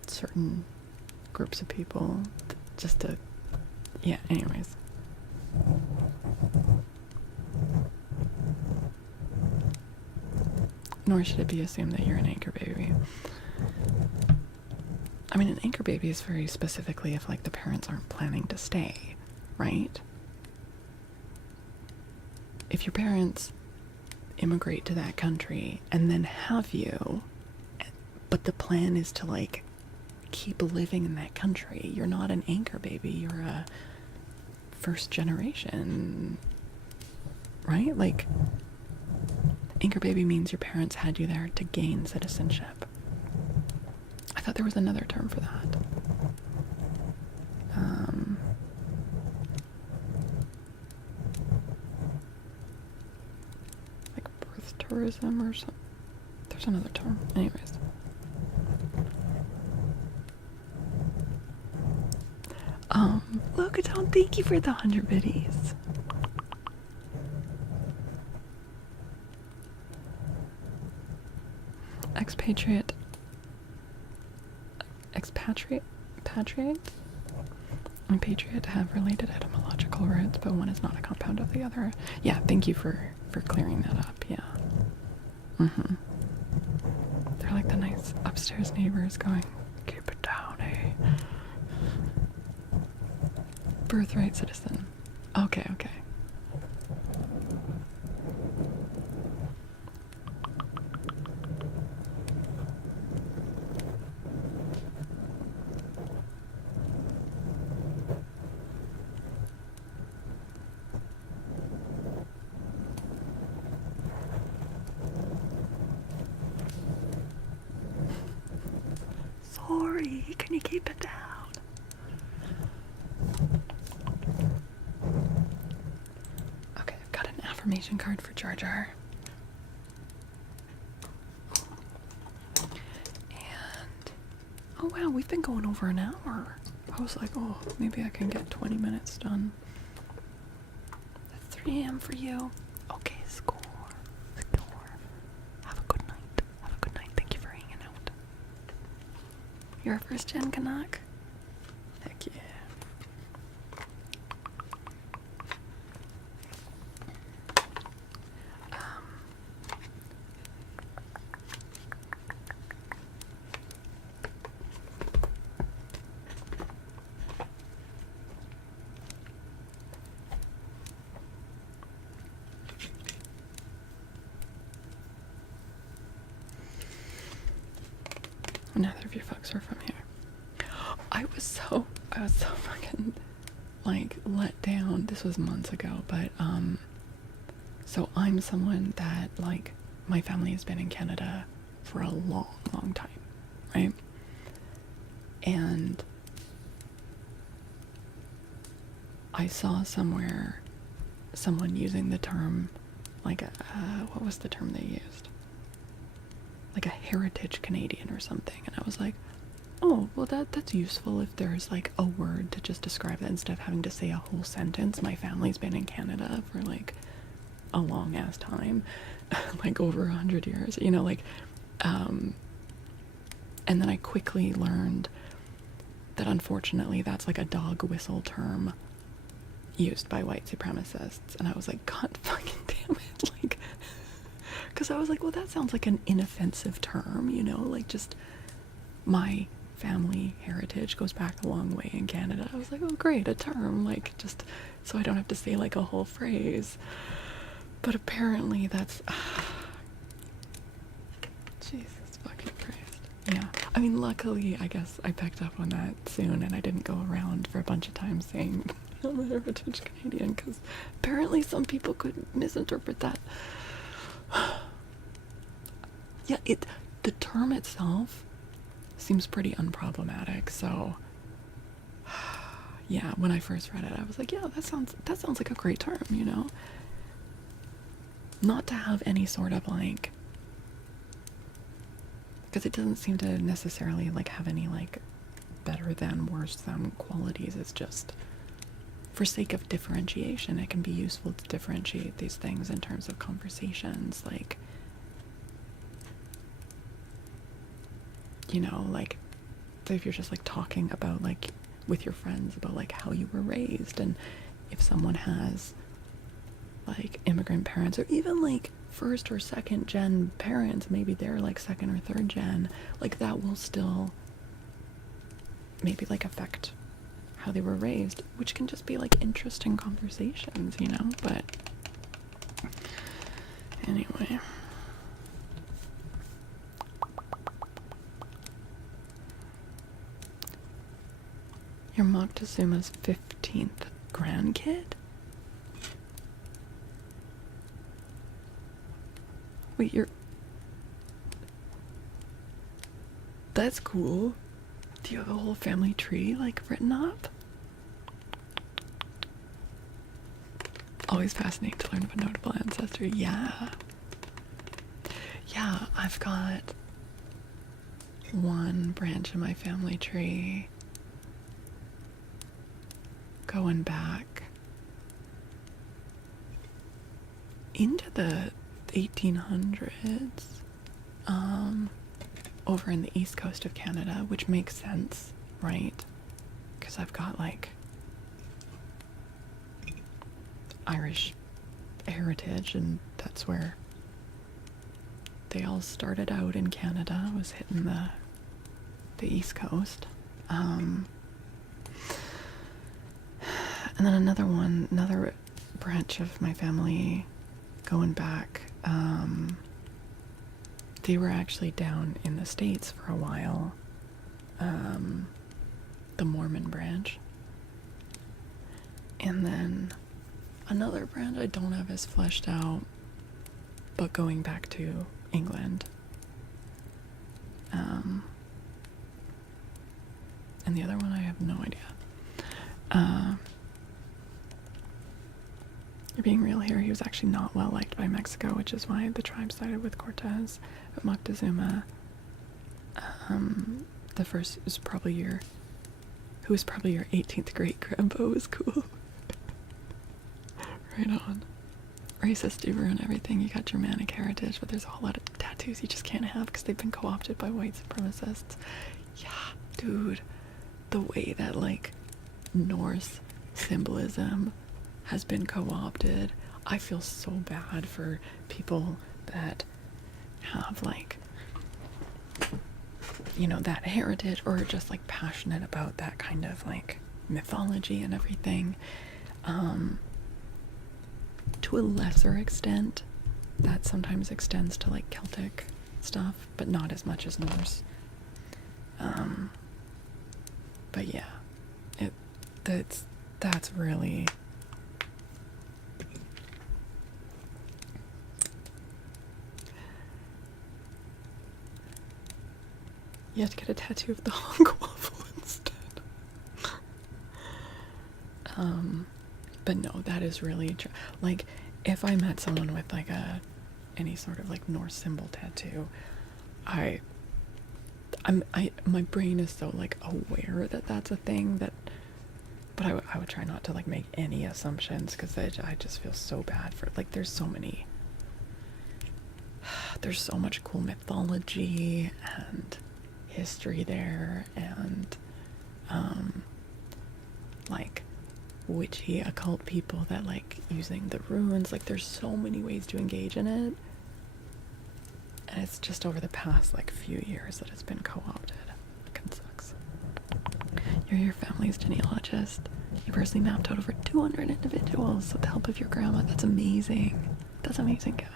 certain groups of people, just to, yeah, anyways. Nor should it be assumed that you're an anchor baby. I mean, an anchor baby is very specifically if, like, the parents aren't planning to stay, right? If your parents immigrate to that country and then have you, but the plan is to, like, keep living in that country, you're not an anchor baby, you're a first generation, right? Like, anchor baby means your parents had you there to gain citizenship. I thought there was another term for that. Like birth tourism or something. There's another term. Anyways. Look, Tom, thank you for the 100 biddies. Expatriate and patriot have related etymological roots, but one is not a compound of the other. Yeah, thank you for clearing that up. Yeah. They're like the nice upstairs neighbors going, keep it down, eh? Birthright citizen. Okay. Corey, can you keep it down? Okay, I've got an affirmation card for Jar Jar. And, oh wow, we've been going over an hour. I was like, oh, maybe I can get 20 minutes done. That's 3 a.m. for you. Okay, score. Score. Have a good night. Have a good night. Thank you for hanging out. You're a first gen Canuck? Heck yeah. Neither of you folks are from here. I was so fucking, like, let down. This was months ago, but, so I'm someone that, like, my family has been in Canada for a long, long time, right? And I saw somewhere someone using the term, like, what was the term they used? Like a heritage Canadian or something. And I was like, oh, well that's useful if there's like a word to just describe that instead of having to say a whole sentence. My family's been in Canada for like a long ass time, like over 100 years, you know, like, and then I quickly learned that unfortunately that's like a dog whistle term used by white supremacists. And I was like, God fucking damn it, like, because I was like, well, that sounds like an inoffensive term, you know, like just my family heritage goes back a long way in Canada. I was like, oh, great, a term, like just so I don't have to say like a whole phrase. But apparently that's, Jesus fucking Christ. Yeah, I mean, luckily, I guess I picked up on that soon and I didn't go around for a bunch of times saying I'm a heritage Canadian, because apparently some people could misinterpret that. Yeah, the term itself seems pretty unproblematic, so yeah, when I first read it, I was like, yeah, that sounds like a great term, you know? Not to have any sort of like, because it doesn't seem to necessarily like have any like better than, worse than qualities. It's just for sake of differentiation, it can be useful to differentiate these things in terms of conversations, like, you know, like if you're just like talking about like with your friends about like how you were raised, and if someone has like immigrant parents or even like first or second gen parents, maybe they're like second or third gen, like that will still maybe like affect how they were raised, which can just be like interesting conversations, you know? But anyway, you're Moctezuma's 15th grandkid? Wait, that's cool. Do you have a whole family tree, like, written up? Always fascinating to learn of a notable ancestor. Yeah. Yeah, I've got one branch of my family tree going back into the 1800s, over in the east coast of Canada, which makes sense, right? Because I've got like Irish heritage, and that's where they all started out in Canada, was hitting the east coast. And then another branch of my family going back, they were actually down in the States for a while, the Mormon branch. And then another branch I don't have as fleshed out, but going back to England. And the other one, I have no idea. You're being real here. He was actually not well liked by Mexico, which is why the tribe sided with Cortez. But Moctezuma, the first was probably your, who was probably your 18th great grandpa, was cool. Right on. Racist Uber and everything. You got Germanic heritage, but there's a whole lot of tattoos you just can't have because they've been co-opted by white supremacists. Yeah, dude. The way that, like, Norse symbolism has been co-opted, I feel so bad for people that have, like, you know, that heritage, or just like passionate about that kind of like mythology and everything. To a lesser extent, that sometimes extends to like Celtic stuff, but not as much as Norse. But yeah, that's really, you have to get a tattoo of the hog waffle instead. But no, that is really like, if I met someone with like any sort of like Norse symbol tattoo, my brain is so like aware that that's a thing that, but I would try not to like make any assumptions, because I just feel so bad for, like, there's so much cool mythology and history there, and like witchy occult people that like using the runes, like there's so many ways to engage in it, and it's just over the past like few years that it's been co-opted. It kind of sucks. You're your family's genealogist. You personally mapped out over 200 individuals with the help of your grandma. That's amazing. That's amazing, Kev.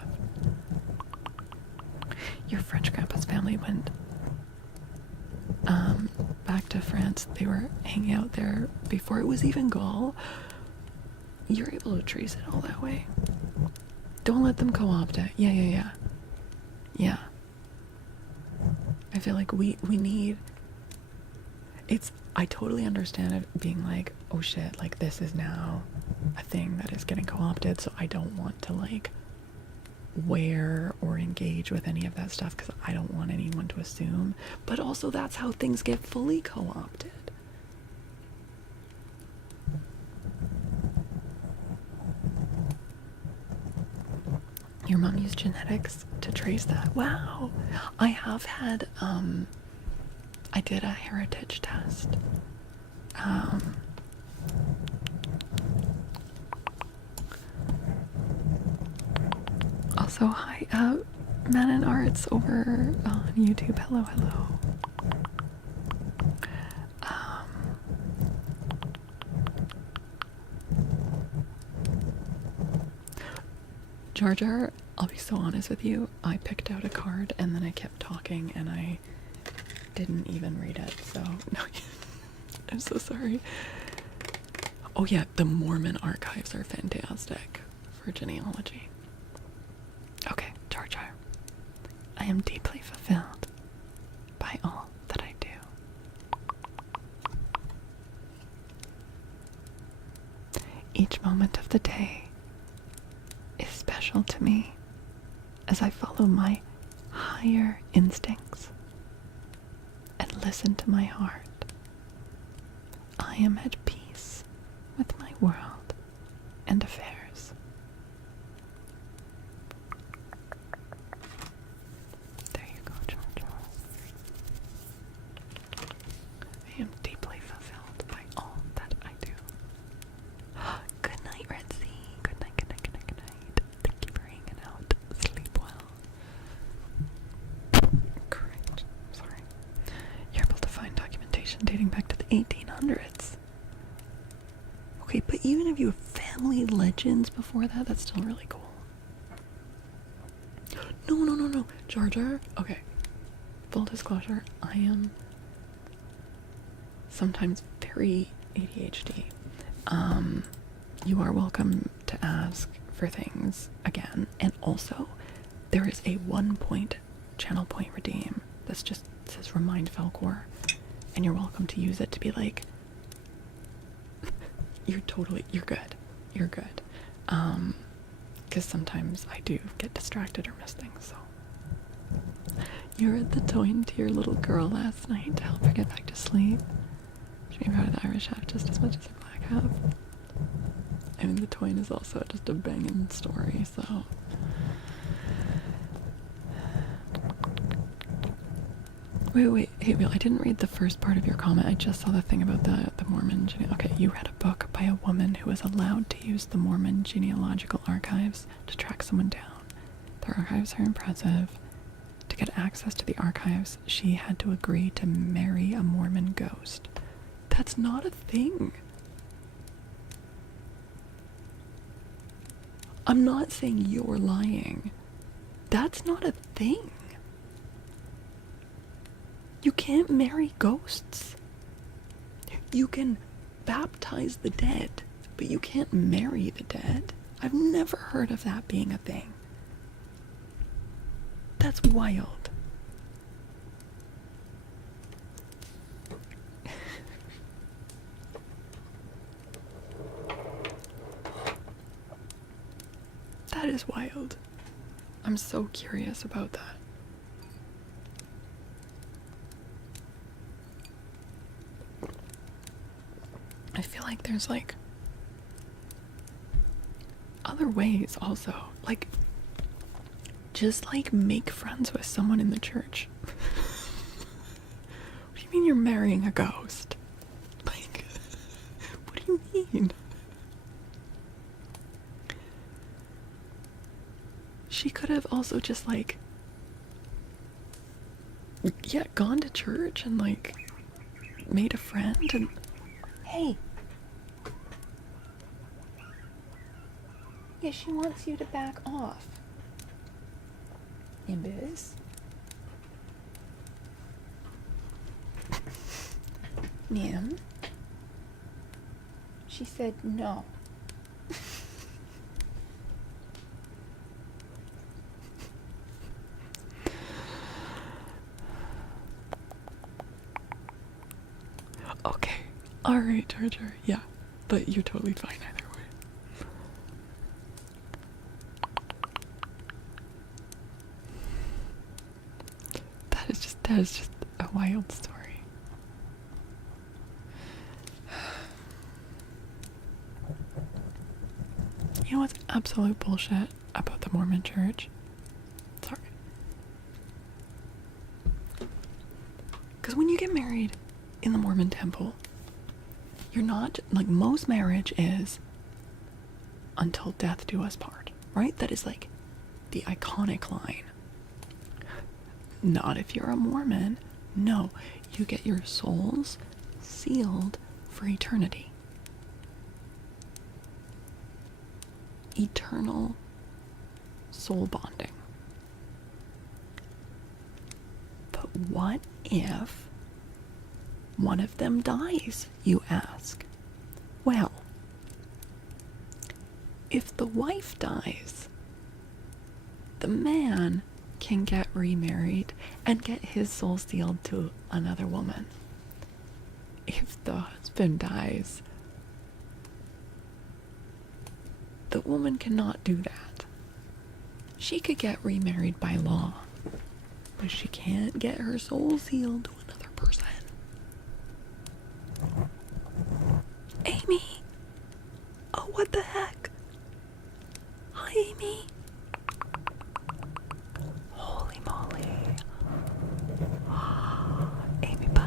Your French grandpa's family went back to France. They were hanging out there before it was even Gaul. You're able to trace it all that way. Don't let them co-opt it. Yeah. I feel like we need, it's, I totally understand it being like, oh shit, like this is now a thing that is getting co-opted, so I don't want to like wear or engage with any of that stuff because I don't want anyone to assume, but also that's how things get fully co-opted. Your mom used genetics to trace that. Wow. I have had I did a heritage test. Also, hi, Man and Arts over on YouTube. Hello. Jar Jar, I'll be so honest with you, I picked out a card and then I kept talking and I didn't even read it, so no, I'm so sorry. Oh yeah, the Mormon archives are fantastic for genealogy. Okay, Jar Jar, I am deeply fulfilled by all that I do. Each moment of the day is special to me as I follow my higher instincts and listen to my heart. I am at peace with my world and affairs. There you go, Jar Jar. I am deeply fulfilled by all that I do. Good night, Red Sea. Good night. Thank you for hanging out. Sleep well. Correct. Sorry. You're able to find documentation dating back to the 1800s. Okay, but even if you have family legends before that, that's still really cool. No. Jar Jar. Okay. Full disclosure, I am sometimes very ADHD. You are welcome to ask for things again, and also there is a 1 point channel point redeem that's just says remind Falcor, and you're welcome to use it to be like, you're good. You're good. Because sometimes I do get distracted or miss things, so. You read the Toyn to your little girl last night to help her get back to sleep. She made proud of the Irish half just as much as the black half. I mean, the Toyn is also just a banging story, so. Wait, hey, Real, I didn't read the first part of your comment. I just saw the thing about the Mormon Okay, you read a book by a woman who was allowed to use the Mormon genealogical archives to track someone down. The archives are impressive. To get access to the archives, she had to agree to marry a Mormon ghost. That's not a thing. I'm not saying you're lying. That's not a thing. You can't marry ghosts. You can baptize the dead, but you can't marry the dead. I've never heard of that being a thing. That's wild. That is wild. I'm so curious about that. I feel like there's like other ways also. Like, just like make friends with someone in the church. What do you mean you're marrying a ghost? Like, what do you mean? She could have also just like, yeah, gone to church and like made a friend and Hey. Yeah, she wants you to back off. Imbus. Ma'am. She said no. okay. Alright, Charger. Yeah. But you're totally fine either way. That is just a wild story. You know what's absolute bullshit about the Mormon church? Sorry. Because when you get married in the Mormon temple, you're not, like, most marriage is until death do us part, right? That is like the iconic line. Not if you're a Mormon. No, you get your souls sealed for eternity. Eternal soul bonding. But what if one of them dies, you ask? Well, if the wife dies, the man can get remarried and get his soul sealed to another woman. If the husband dies, the woman cannot do that. She could get remarried by law, but she can't get her soul sealed to another person. Amy! Oh, what the heck? Hi, Amy. Holy moly. Amy pie.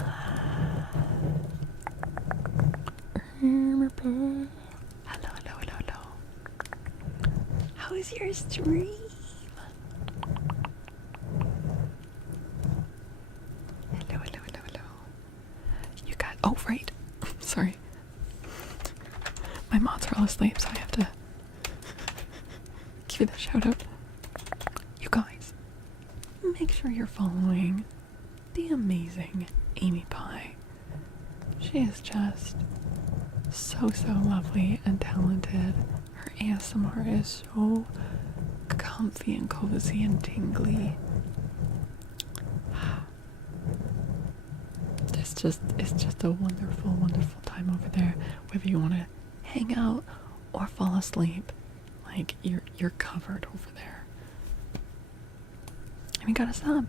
Hello. How is your stream? Hello. You got, oh, right. Sorry. My mods are all asleep, so I have to give you the shout out. You guys, make sure you're following the amazing Amy Pie. She is just so lovely and talented. Her ASMR is so comfy and cozy and tingly. It's it's just a wonderful, wonderful time over there. Whether you want to hang out or fall asleep, like you're covered over there. And we got a sub.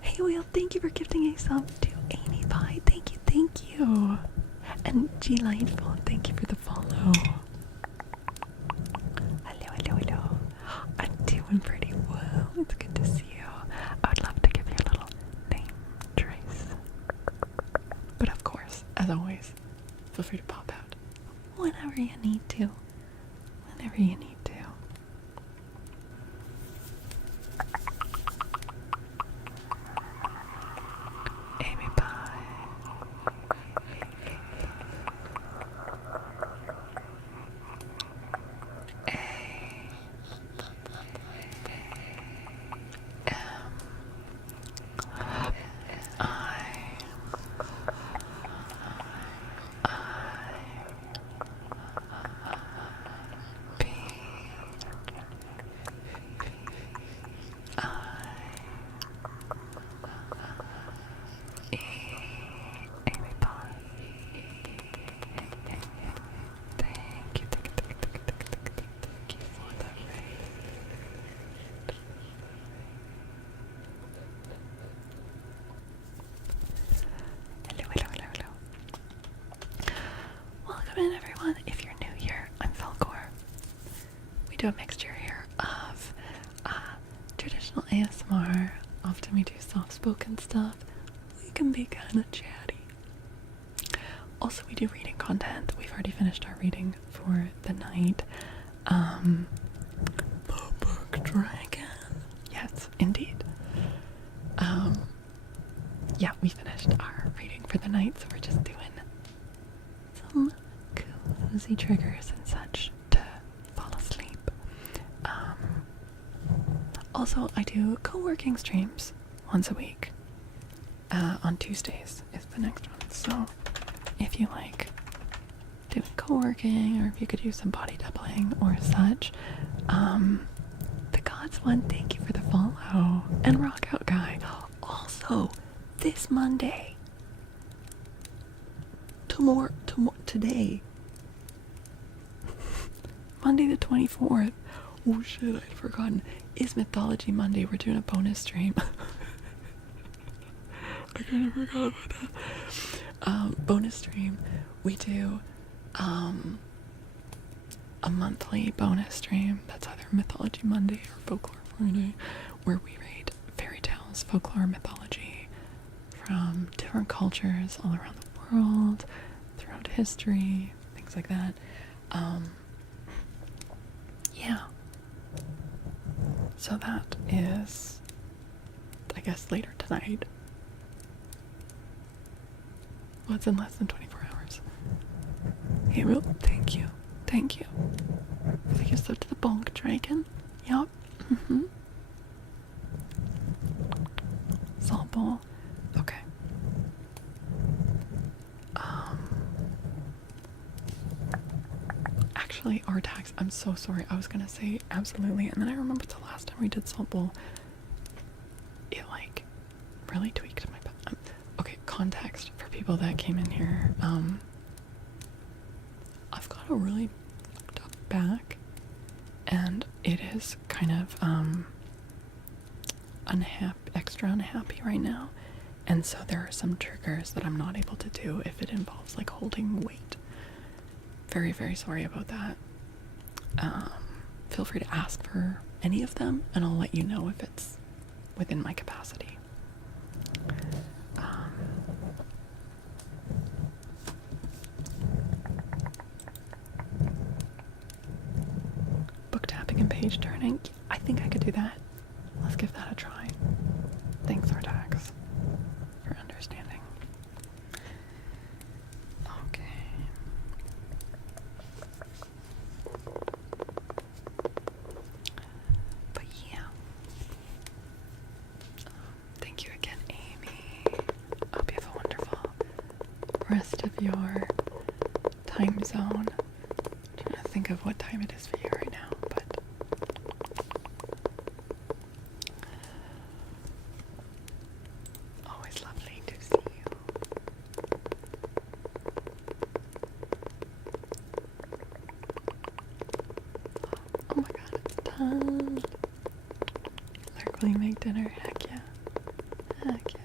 Hey Will, thank you for gifting a sub to Amy Pie. Thank you, thank you. And G Lightful, thank you for the follow. Hello, hello, hello. I'm doing pretty well. It's good to see you. I would love to give you a little name trace. But of course, as always, feel free to pop out whenever you need to. Whenever you need to. Amy Pie. Welcome in, everyone. If you're new here, I'm Felcor. We do a mixture here of traditional ASMR. Often we do soft-spoken stuff. We can be kind of chatty. Also, we do reading content. We've already finished our reading for the night. The Book Dragon. Yes, indeed. Yeah, we finished our reading for the night, so we're just doing some cozy triggers and such to fall asleep. Also, I do co-working streams once a week. On Tuesdays is the next one. So if you like doing co-working, or if you could use some body doubling or such, the Gods one, thank you for the follow. And Rockout Guy. Also, this Monday, today, Monday the 24th. Oh shit, I'd forgotten. Is Mythology Monday. We're doing a bonus stream. I kind of forgot about that. Bonus stream. We do a monthly bonus stream that's either Mythology Monday or Folklore Friday, where we read fairy tales, folklore, mythology from different cultures all around the world, throughout history, things like that. Yeah. So that is, I guess, later tonight. Well, it's in less than 24 hours. Hey, Will, thank you. Thank you. Thank you so to the Bonk Dragon. Yup. Salt Bowl. Okay. Actually, Artax, I'm so sorry. I was gonna say absolutely, and then I remembered the last time we did Salt Bowl, it like really tweaked my back. Okay, context for people that came in here. I've got a really fucked up back, and it is kind of extra unhappy right now, and so there are some triggers that I'm not able to do if it involves like holding weight. Very, very sorry about that. Feel free to ask for any of them, and I'll let you know if it's within my capacity. Book tapping and page turning. I think I could do that. Let's give that a try. Thanks, Artax, for understanding. Okay. But yeah. Thank you again, Amy. Hope you have a wonderful rest of your time zone. I'm trying to think of what time it is for you right now, but always lovely to see you. Lurkly make dinner. Heck yeah. Heck yeah.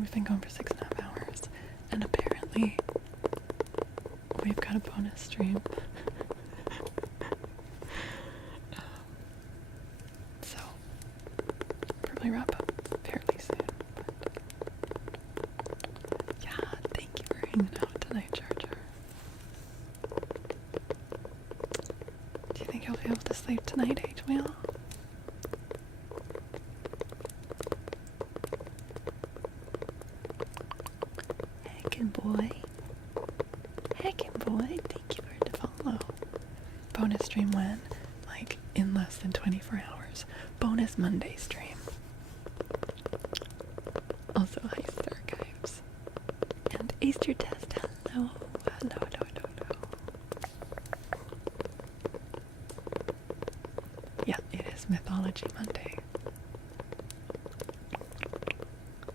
we've been going for 6.5 hours. And apparently, we've got a bonus stream. So, probably wrap up fairly soon. But yeah, thank you for hanging out tonight, Charger. Do you think you'll be able to sleep tonight, H-Wheel? Heckin' boy. Heckin' boy, thank you for the follow. Bonus stream when? Like, in less than 24 hours. Bonus Monday stream. Also, hi, Star Guys. And Easter Test, hello. Hello, hello, hello, hello. Yeah, it is Mythology Monday.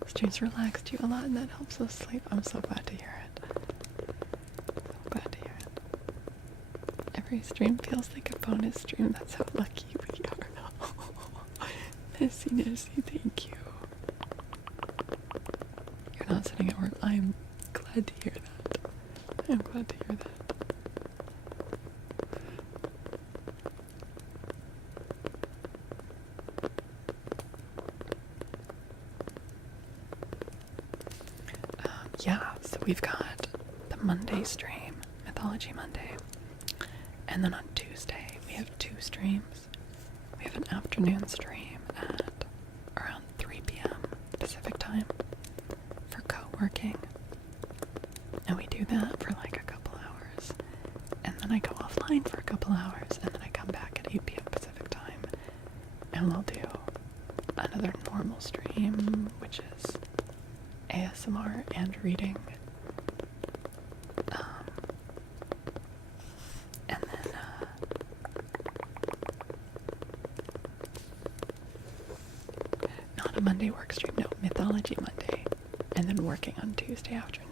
Streams relaxed you a lot and that helps us sleep. I'm so glad to hear it. So glad to hear it. Every stream feels like a bonus stream. That's how lucky we are. Nissy, thank you. You're not sitting at work. I'm glad to hear that. I'm glad to hear that. Yeah, so we've got the Monday stream, Mythology Monday, and then on Tuesday we have 2 streams. We have an afternoon stream at around 3 p.m. Pacific time for co-working, and we do that for like a couple hours, and then I go offline for a couple hours, and then I come back at 8 p.m. Pacific time, and we'll do another normal stream, which is ASMR and reading. And then not a Monday work stream, no, Mythology Monday. And then working on Tuesday afternoon.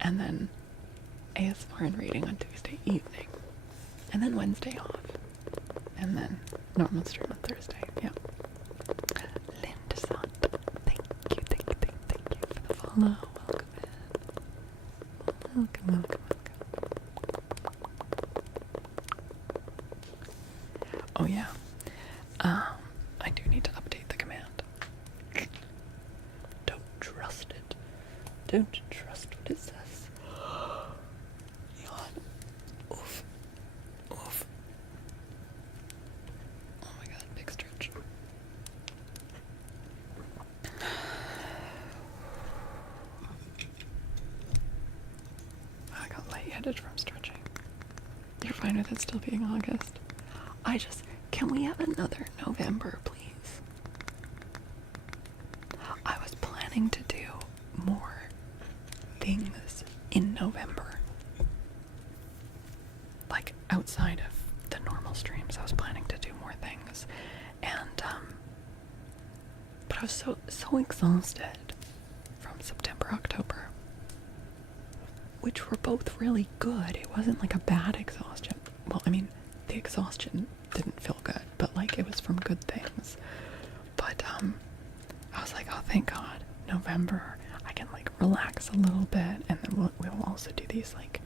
And then ASMR and reading on Tuesday evening. And then Wednesday off. And then normal stream on Thursday, yeah. Lindson, thank you for the follow. Welcome. Oh yeah. I do need to update the command. Don't trust it. Don't trust what it says. Yawn. Oof. Oof. Oh my god, big stretch. I got lightheaded from stretching. You're fine with it still being August? Can we have another November, please? I was planning to do more things in November. Like, outside of the normal streams, I was planning to do more things. And, but I was so exhausted from September, October. Which were both really good. It wasn't like a bad exhaustion. Well, I mean, the exhaustion didn't feel good, but like it was from good things. But I was like, oh, thank God, November, I can like relax a little bit, and then we'll also do these like,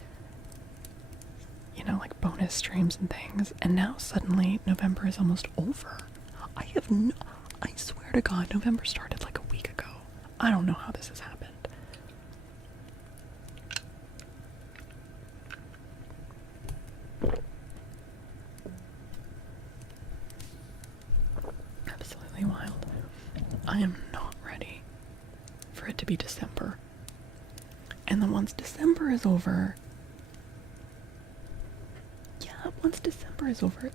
you know, like bonus streams and things. And now suddenly November is almost over. I swear to God, November started like a week ago. I don't know how this has happened. Absolutely wild. I am not ready for it to be December. And then once December is over,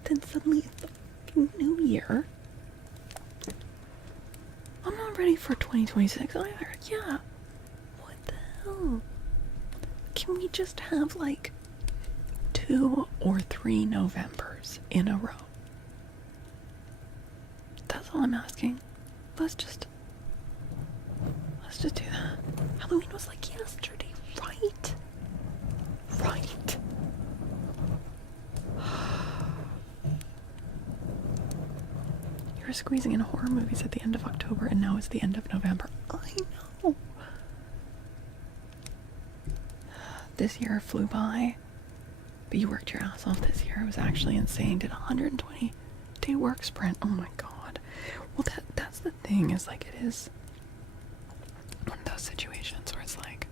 then suddenly it's the fucking new year. I'm not ready for 2026 either. Yeah. What the hell? Can we just have like 2 or 3 Novembers in a row? That's all I'm asking. Let's just do that. Halloween was like yesterday, right? Right. You're were squeezing in horror movies at the end of October, and now it's the end of November. I know. This year flew by, but you worked your ass off this year. It was actually insane. Did a 120-day work sprint. Oh my god. Well, that's the thing, is like, it is one of those situations where it's like,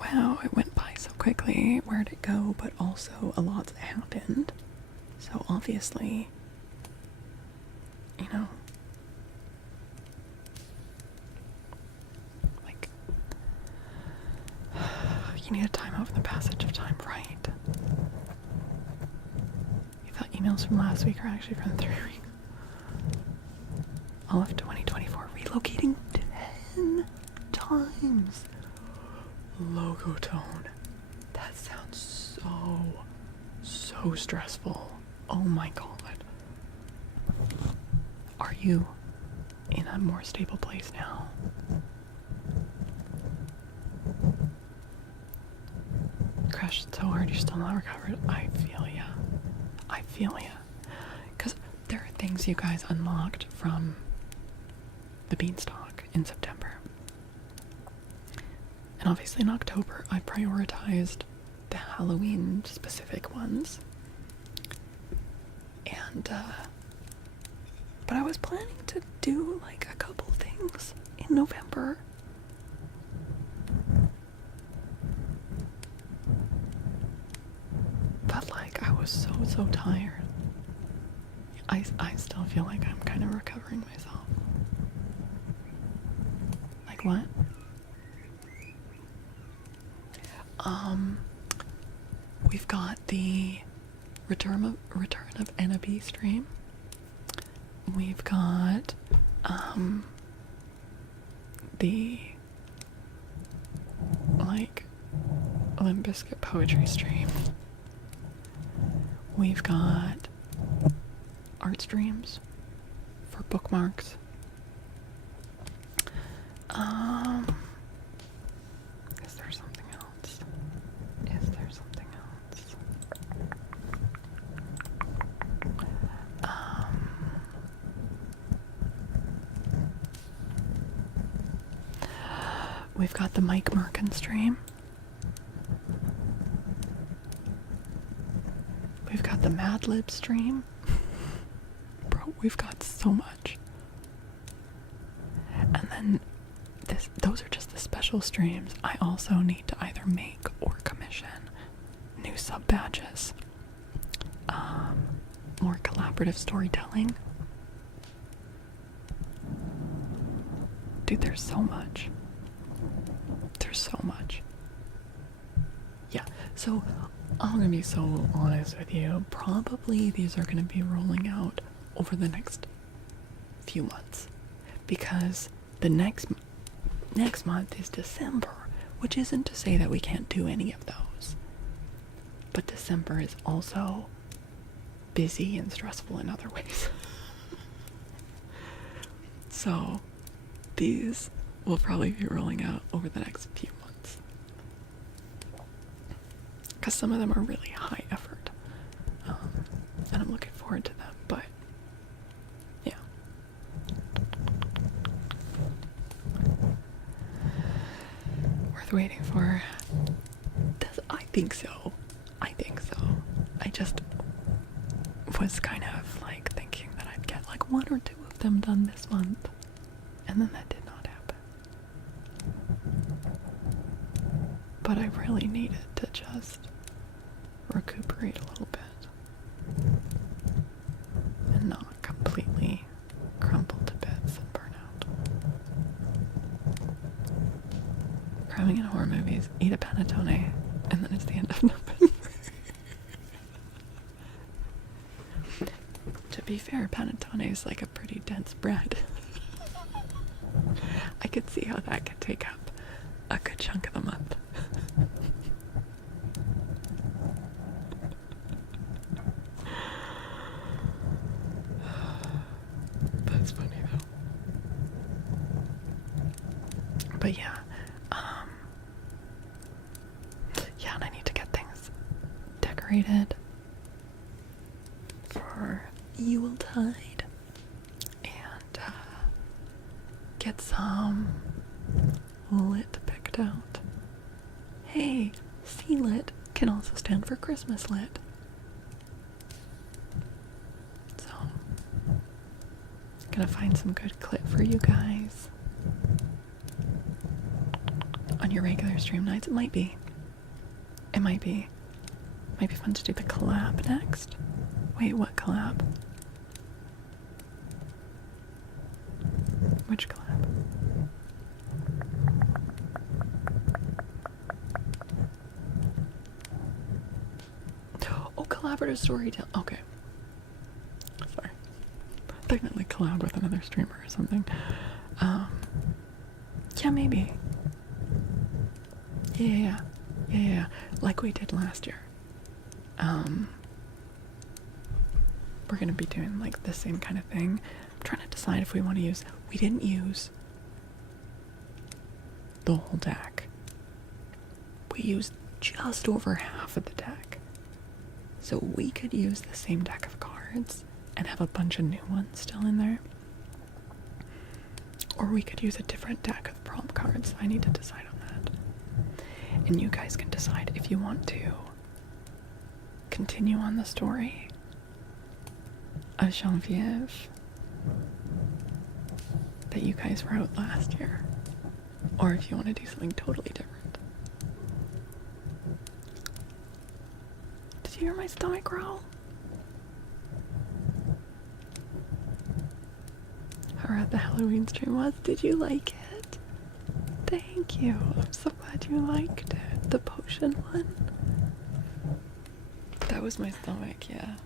wow, it went by so quickly. Where'd it go? But also a lot's happened. So obviously, you know, like, you need a time over the passage of time, right? You thought emails from last week are actually from 3 weeks. All of 2024, relocating 10 times. Logo tone. That sounds so stressful. Oh my god. Are you in a more stable place now? Crashed so hard you're still not recovered. I feel ya. I feel ya. Because there are things you guys unlocked from the Beanstalk in September. And obviously in October I prioritized the Halloween specific ones. And but I was planning to do like a couple things in November. But like I was so tired. I still feel like I'm kind of recovering myself. Like what? We've got the return of NB stream. We've got the like Limp Bizkit poetry stream. We've got art streams for bookmarks. Is there something else? Is there something else? We've got the Mike Merkin stream. We've got the Mad Lib stream. Bro, we've got so much. And then those are just the special streams. I also need to either make or commission new sub badges, more collaborative storytelling. Dude, there's so much. There's so much. Yeah, so I'm gonna be so honest with you. Probably these are gonna be rolling out over the next few months, because the next month is December, which isn't to say that we can't do any of those, but December is also busy and stressful in other ways. So these will probably be rolling out over the next few months, because some of them are really high effort, and I'm looking forward to them. But yeah, worth waiting for. I think so. I just was kind of like thinking that I'd get like 1 or 2 of them done this month, and then that did not happen. But I really needed to just recuperate a little bit and not completely crumble to bits and burn out. Cramming in horror movies, eat a panettone, and then it's the end of November. To be fair, panettone is like a pretty dense bread. I could see how that could take up a good chunk of the month. That's funny though. But yeah, yeah, and I need to get things decorated for Yuletide. outside and get some lit picked out. Hey, sea lit can also stand for Christmas lit. So, gonna find some good clip for you guys. On your regular stream nights, it might be. It might be. Might be fun to do the collab next. Wait, what collab? Which collab? Oh, collaborative storytelling. Okay. Sorry. I thought you meant like collab with another streamer or something. Yeah, maybe. Yeah. Like we did last year. We're gonna be doing like the same kind of thing. I'm trying to decide if we want to use. We didn't use the whole deck. We used just over half of the deck. So we could use the same deck of cards and have a bunch of new ones still in there. Or we could use a different deck of prompt cards. I need to decide on that. And you guys can decide if you want to continue on the story of Genevieve that you guys wrote last year, or if you want to do something totally different. Did you hear my stomach growl? How the Halloween stream was? Did you like it? Thank you. I'm so glad you liked it. The potion one? That was my stomach, yeah.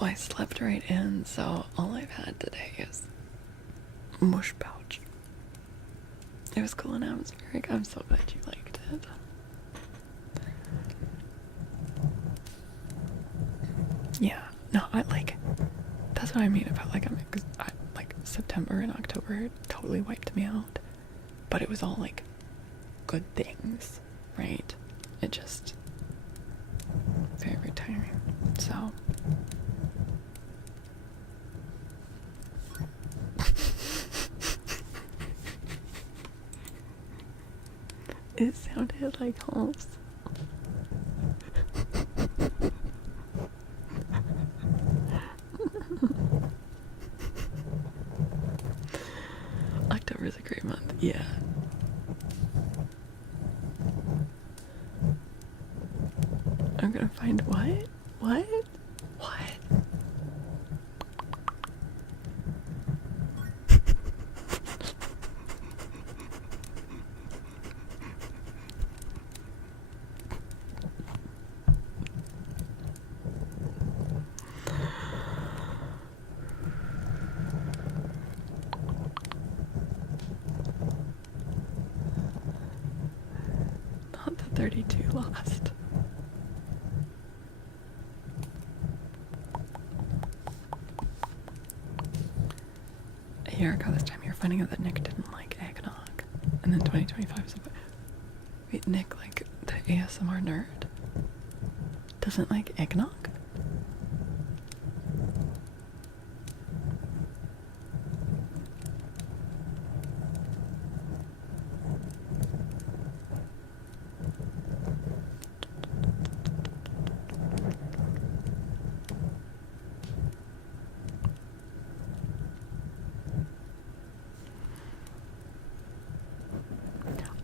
Well, I slept right in, so all I've had today is mush pouch. It was cool and atmospheric. I'm so glad you liked it. Yeah, no, that's what I mean about like September and October totally wiped me out. But it was all like good things, right? It just very, very tiring. So it sounded like Holmes. October is a great month, yeah. I'm gonna find what? What? What? Not the 32 lost. A year ago this time you were finding out that Nick didn't like eggnog. And then 2025 is about... Wait, Nick, like the ASMR nerd, doesn't like eggnog?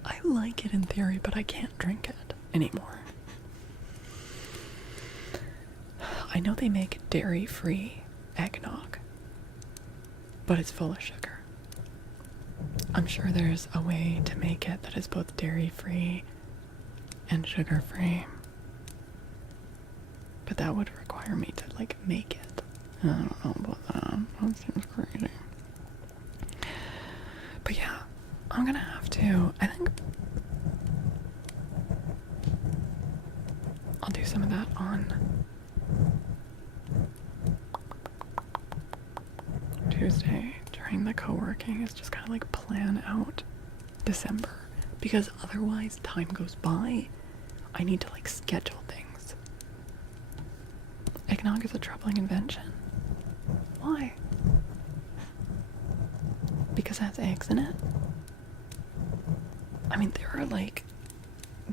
I like it in theory, but I can't drink it anymore. I know they make dairy-free eggnog, but it's full of sugar. I'm sure there's a way to make it that is both dairy-free and sugar-free. But that would require me to, like, make it. And I don't know about that. That seems crazy. But yeah, I'm gonna have to, I think I'll do some of that on Tuesday during the co-working. Is just kind of like plan out December, because otherwise time goes by. I need to like schedule things. Eggnog is a troubling invention. Why? Because it has eggs in it? I mean, there are like,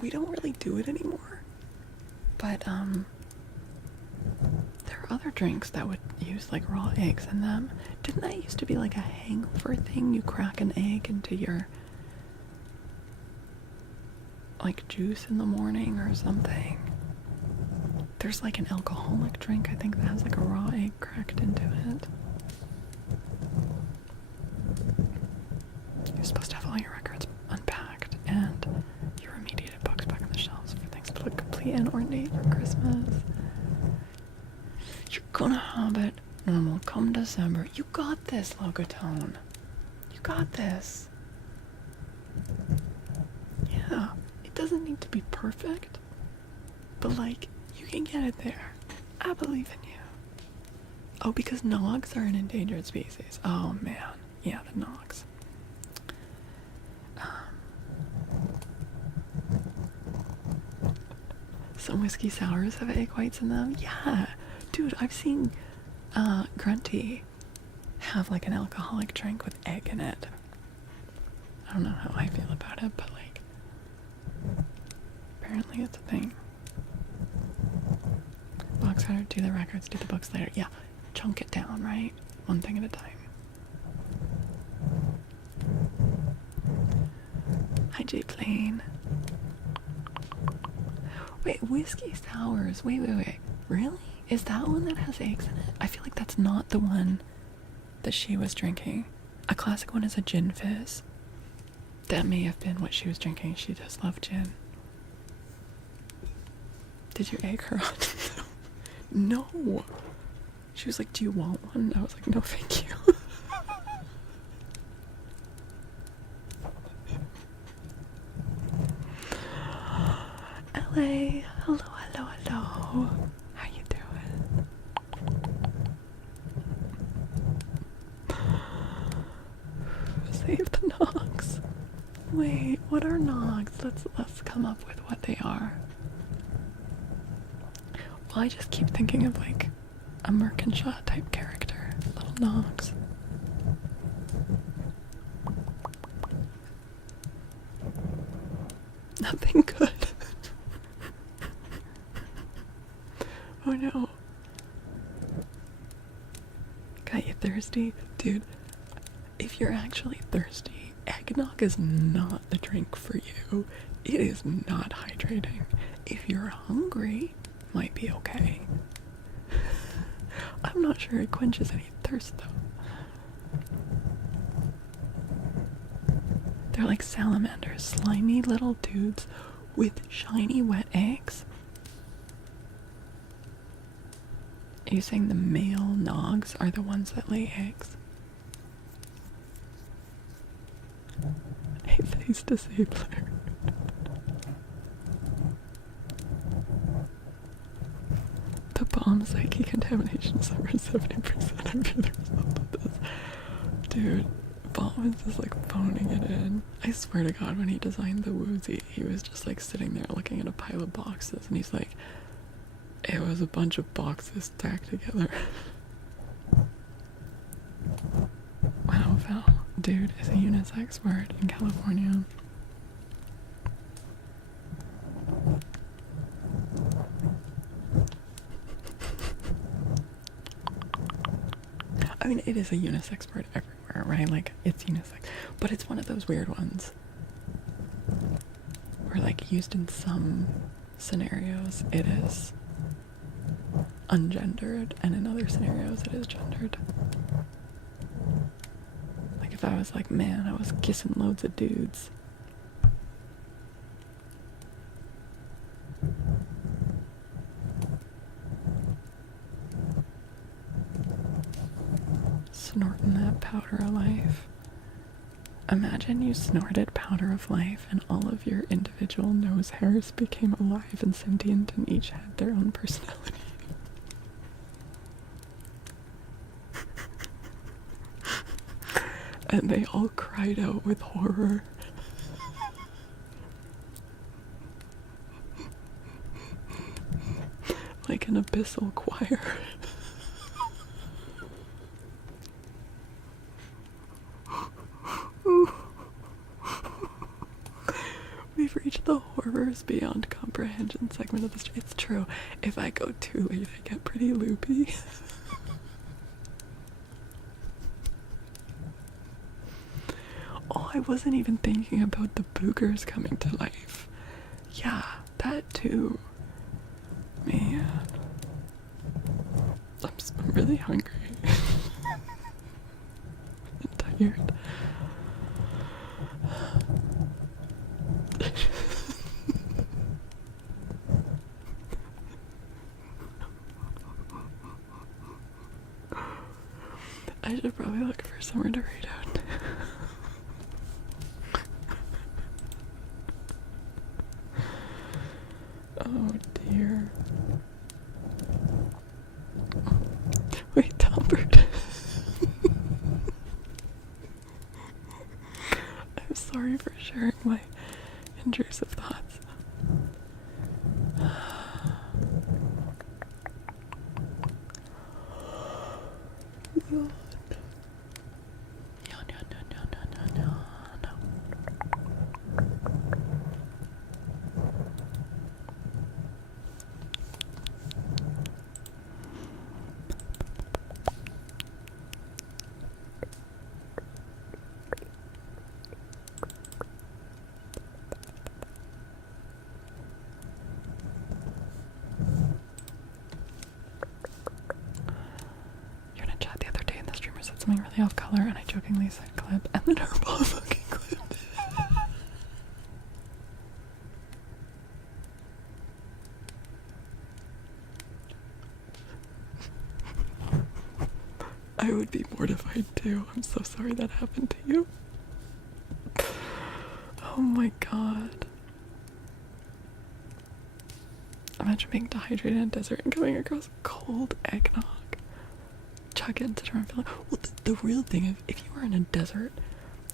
we don't really do it anymore, but there are other drinks that would use like raw eggs in them. Didn't that used to be like a hangover thing? You crack an egg into your like juice in the morning or something. There's like an alcoholic drink I think that has like a raw egg cracked into it. You're supposed to have all your records unpacked and your remediated books back on the shelves for things to look complete and ornate for Christmas. You're gonna have it normal come December. You got this, Logatone. You got this. Yeah, it doesn't need to be perfect, but like, you can get it there. I believe in you. Oh, because Nogs are an endangered species. Oh man, yeah, the Nogs. Some whiskey sours have egg whites in them. Yeah, dude, I've seen Grunty have like an alcoholic drink with egg in it. I don't know how I feel about it, but like, apparently it's a thing. Box order, do the records, do the books later. Yeah, chunk it down, right? One thing at a time. Hi, J Plane. Wait, whiskey sours. Wait. Really? Is that one that has eggs in it? I feel like that's not the one that she was drinking. A classic one is a gin fizz. That may have been what she was drinking. She does love gin. Did you egg her on? No. She was like, do you want one? I was like, no, thank you. LA, hello. How you doing? Save the Nogs. Wait, what are Nogs? Let's come up with what they are. Well, I just keep thinking of like a Merkinshaw type character, little Nogs. Nothing good. Oh no. Got you thirsty? Dude, if you're actually thirsty, eggnog is not the drink for you. It is not hydrating. If you're hungry, might be okay. I'm not sure it quenches any thirst though. They're like salamanders, slimy little dudes with shiny wet eggs. Are you saying the male Nogs are the ones that lay eggs? A face disabler. The bomb psyche contamination is over 70% of your result of this. Dude, Bomb is just like phoning it in. I swear to God, when he designed the Woozy, he was just like sitting there looking at a pile of boxes and he's like, it was a bunch of boxes stacked together. Wow, Val. Dude is a unisex word in California. I mean, it is a unisex word everywhere, right? Like, it's unisex. But it's one of those weird ones where, like, used in some scenarios, it is ungendered, and in other scenarios, it is gendered. Like, if I was like, man, I was kissing loads of dudes. Snorting that powder of life. Imagine you snorted powder of life and all of your individual nose hairs became alive and sentient and each had their own personality. And they all cried out with horror. Like in a Abyssal Choir. We've reached the horrors beyond comprehension segment of the street. It's true. If I go too late, I get pretty loopy. Oh, I wasn't even thinking about the boogers coming to life. Yeah, that too. Man. I'm really hungry. I'm tired. I should probably look for somewhere to read out. Oh dear. Wait, Talbert. I'm sorry for sharing my intrusive thoughts. No. You're in a chat the other day and the streamer said something really off color and I jokingly said clip and then her mom fucking clipped it. I would be mortified too. I'm so sorry that happened to you. Oh my god. Imagine being dehydrated in a desert and coming across cold eggnog. Chug it and sit around feeling. Well, the real thing is, if you are in a desert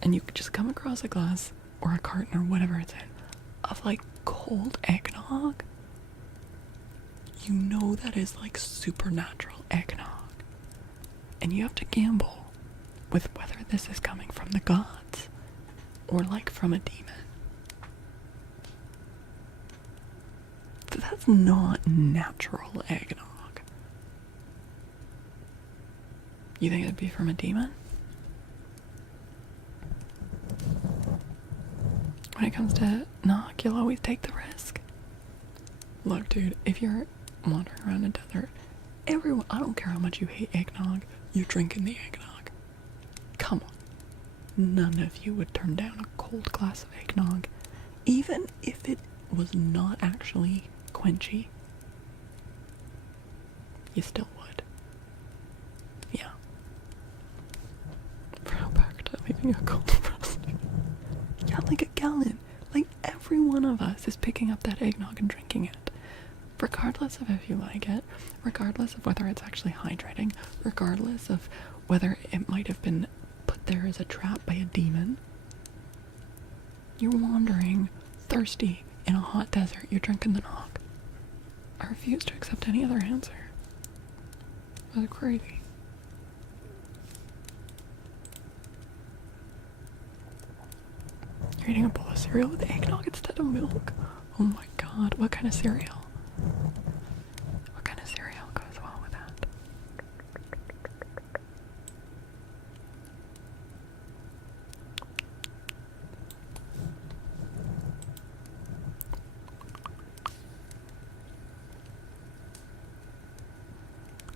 and you could just come across a glass or a carton or whatever it's in of like cold eggnog, you know that is like supernatural eggnog. And you have to gamble with whether this is coming from the gods or like from a demon. So that's not natural eggnog. You think it'd be from a demon? When it comes to knock, you'll always take the risk. Look, dude, if you're wandering around a desert, everyone, I don't care how much you hate eggnog, you're drinking the eggnog. Come on. None of you would turn down a cold glass of eggnog, even if it was not actually quenchy. You still would. Yeah. Proud back to leaving a cold frosty. Yeah, like a gallon. Like every one of us is picking up that eggnog and drinking it. Regardless of if you like it, regardless of whether it's actually hydrating, regardless of whether it might have been put there as a trap by a demon. You're wandering, thirsty, in a hot desert, you're drinking the nog. I refuse to accept any other answer. That's crazy. You're eating a bowl of cereal with eggnog instead of milk? Oh my god, what kind of cereal? What kind of cereal goes well with that?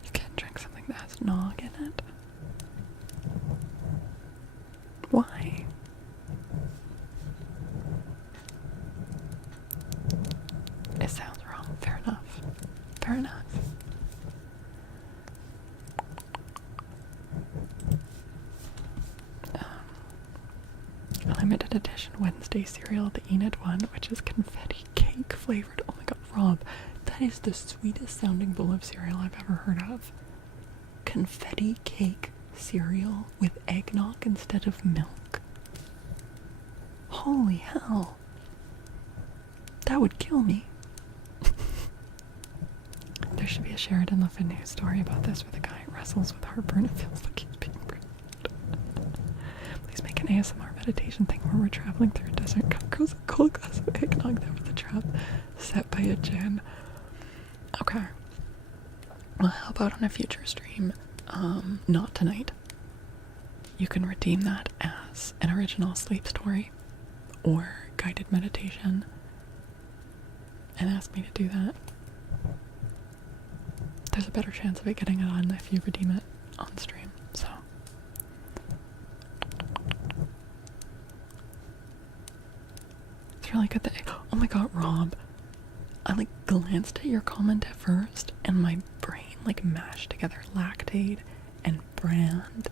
You can't drink something that has nog in it. Why? It sounds wrong. Fair enough. Fair enough. Limited edition Wednesday cereal, the Enid one, which is confetti cake flavored. Oh my god, Rob, that is the sweetest sounding bowl of cereal I've ever heard of. Confetti cake cereal with eggnog instead of milk. Holy hell. That would kill me. There should be a Sheridan Le Fanu story about this where the guy wrestles with heartburn and feels like he's being raped. Please make an ASMR meditation thing where we're traveling through a desert, come across a cold glass of eggnog there with a trap set by a gin. Okay. Well, how about on a future stream? Not tonight. You can redeem that as an original sleep story or guided meditation and ask me to do that. There's a better chance of it getting it on if you redeem it on stream, so. It's really good that, oh my god, Rob, I like glanced at your comment at first and my brain like mashed together lactate and brand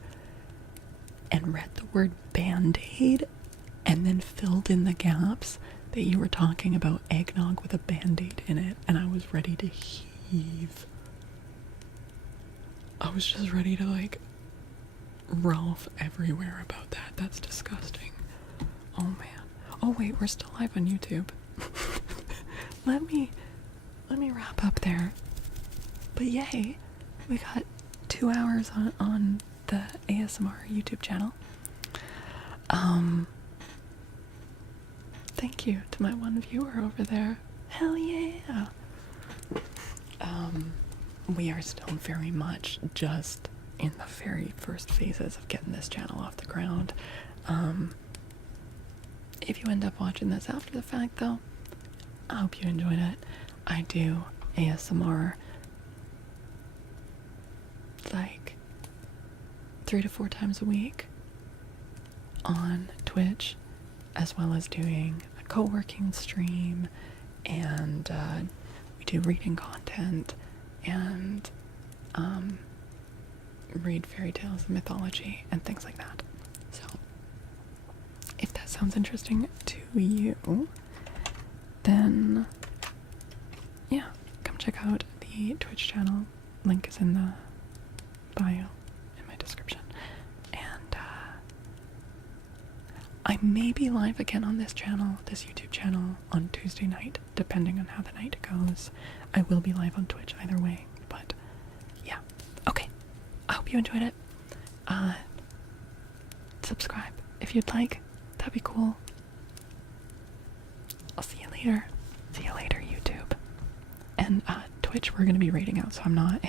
and read the word band-aid and then filled in the gaps that you were talking about eggnog with a band-aid in it, and I was ready to heave. I was just ready to like Ralph everywhere about that. That's disgusting. Oh man. Oh wait, we're still live on YouTube. Let me wrap up there. But yay, we got 2 hours on the ASMR YouTube channel. Thank you to my one viewer over there. Hell yeah. We are still very much just in the very first phases of getting this channel off the ground. If you end up watching this after the fact though, I hope you enjoyed it. I do ASMR like 3 to 4 times a week on Twitch, as well as doing a co-working stream, and we do reading content and read fairy tales and mythology and things like that. So if that sounds interesting to you, then yeah, come check out the Twitch channel. Link is in the bio in my description. And I may be live again on this channel, this YouTube channel, on Tuesday night, depending on how the night goes. I will be live on Twitch either way, but yeah. Okay, I hope you enjoyed it. Subscribe if you'd like, that'd be cool. I'll see you later. See you later, YouTube. And Twitch, we're gonna be rating out, so I'm not